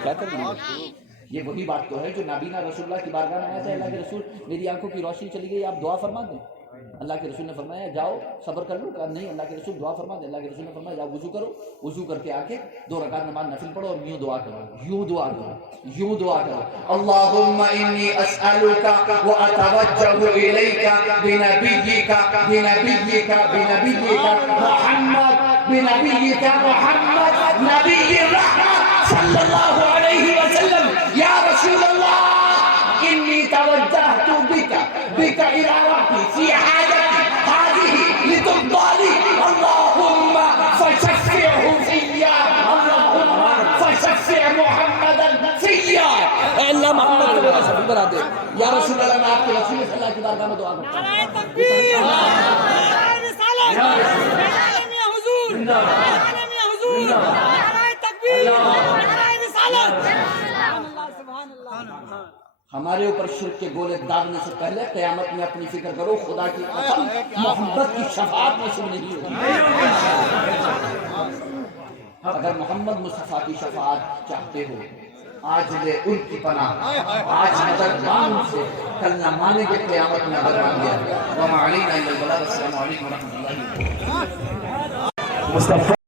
کیا کریں گے؟ یہ وہی بات تو ہے جو نابینا رسول اللہ کی بارگاہ میں آیا تھا. اللہ کے رسول میری آنکھوں کی روشنی چلی گئی، آپ دعا فرما دیں. اللہ کے رسول نے فرمایا جاؤ صبر کر لو، کہا نہیں اللہ کے رسول دعا فرما دے۔ اللہ کے رسول نے فرمایا جاؤ وضو کرو، وضو کر کے آ کے 2 رکعت نماز نفل پڑھو اور یوں دعا کرو، یوں دعا کرو، یوں دعا کرو، اللہم انی اسألک واتوجہ الیک بنبیک محمد بنبیک محمد نبی الرحمت صلی اللہ علیہ وسلم، یا رسول اللہ انی توجہت بک الی ربی فی حاجتی هذه لتقضى لي، اللهم فشفعه فيا، اللهم فشفع محمدا فيا۔ اے اللہ محمد کو میرا شفیع بنا دے یا رسول اللہ، میں آپ کے رسول صلی اللہ کی بارگاہ میں دعا کرتا ہوں۔ نعرہ تکبیر، نعرہ رسالت، عالم حضور، عالم حضور، نعرہ تکبیر، نعرہ رسالت، سبحان اللہ سبحان اللہ۔ ہمارے اوپر شرک کے گولے داغنے سے پہلے قیامت میں اپنی فکر کرو، خدا کی قسم محمد کی شفاعت نصیب نہیں ہوگی۔ اگر محمد مصطفیٰ کی شفاعت چاہتے ہو آج لے ان کی پناہ، آج نظر مان سے کل نہ مانیں گے قیامت میں نظر مان گیا۔ وما علینا الا البلاغ۔ السلام علیکم ورحمۃ اللہ۔ مصطفیٰ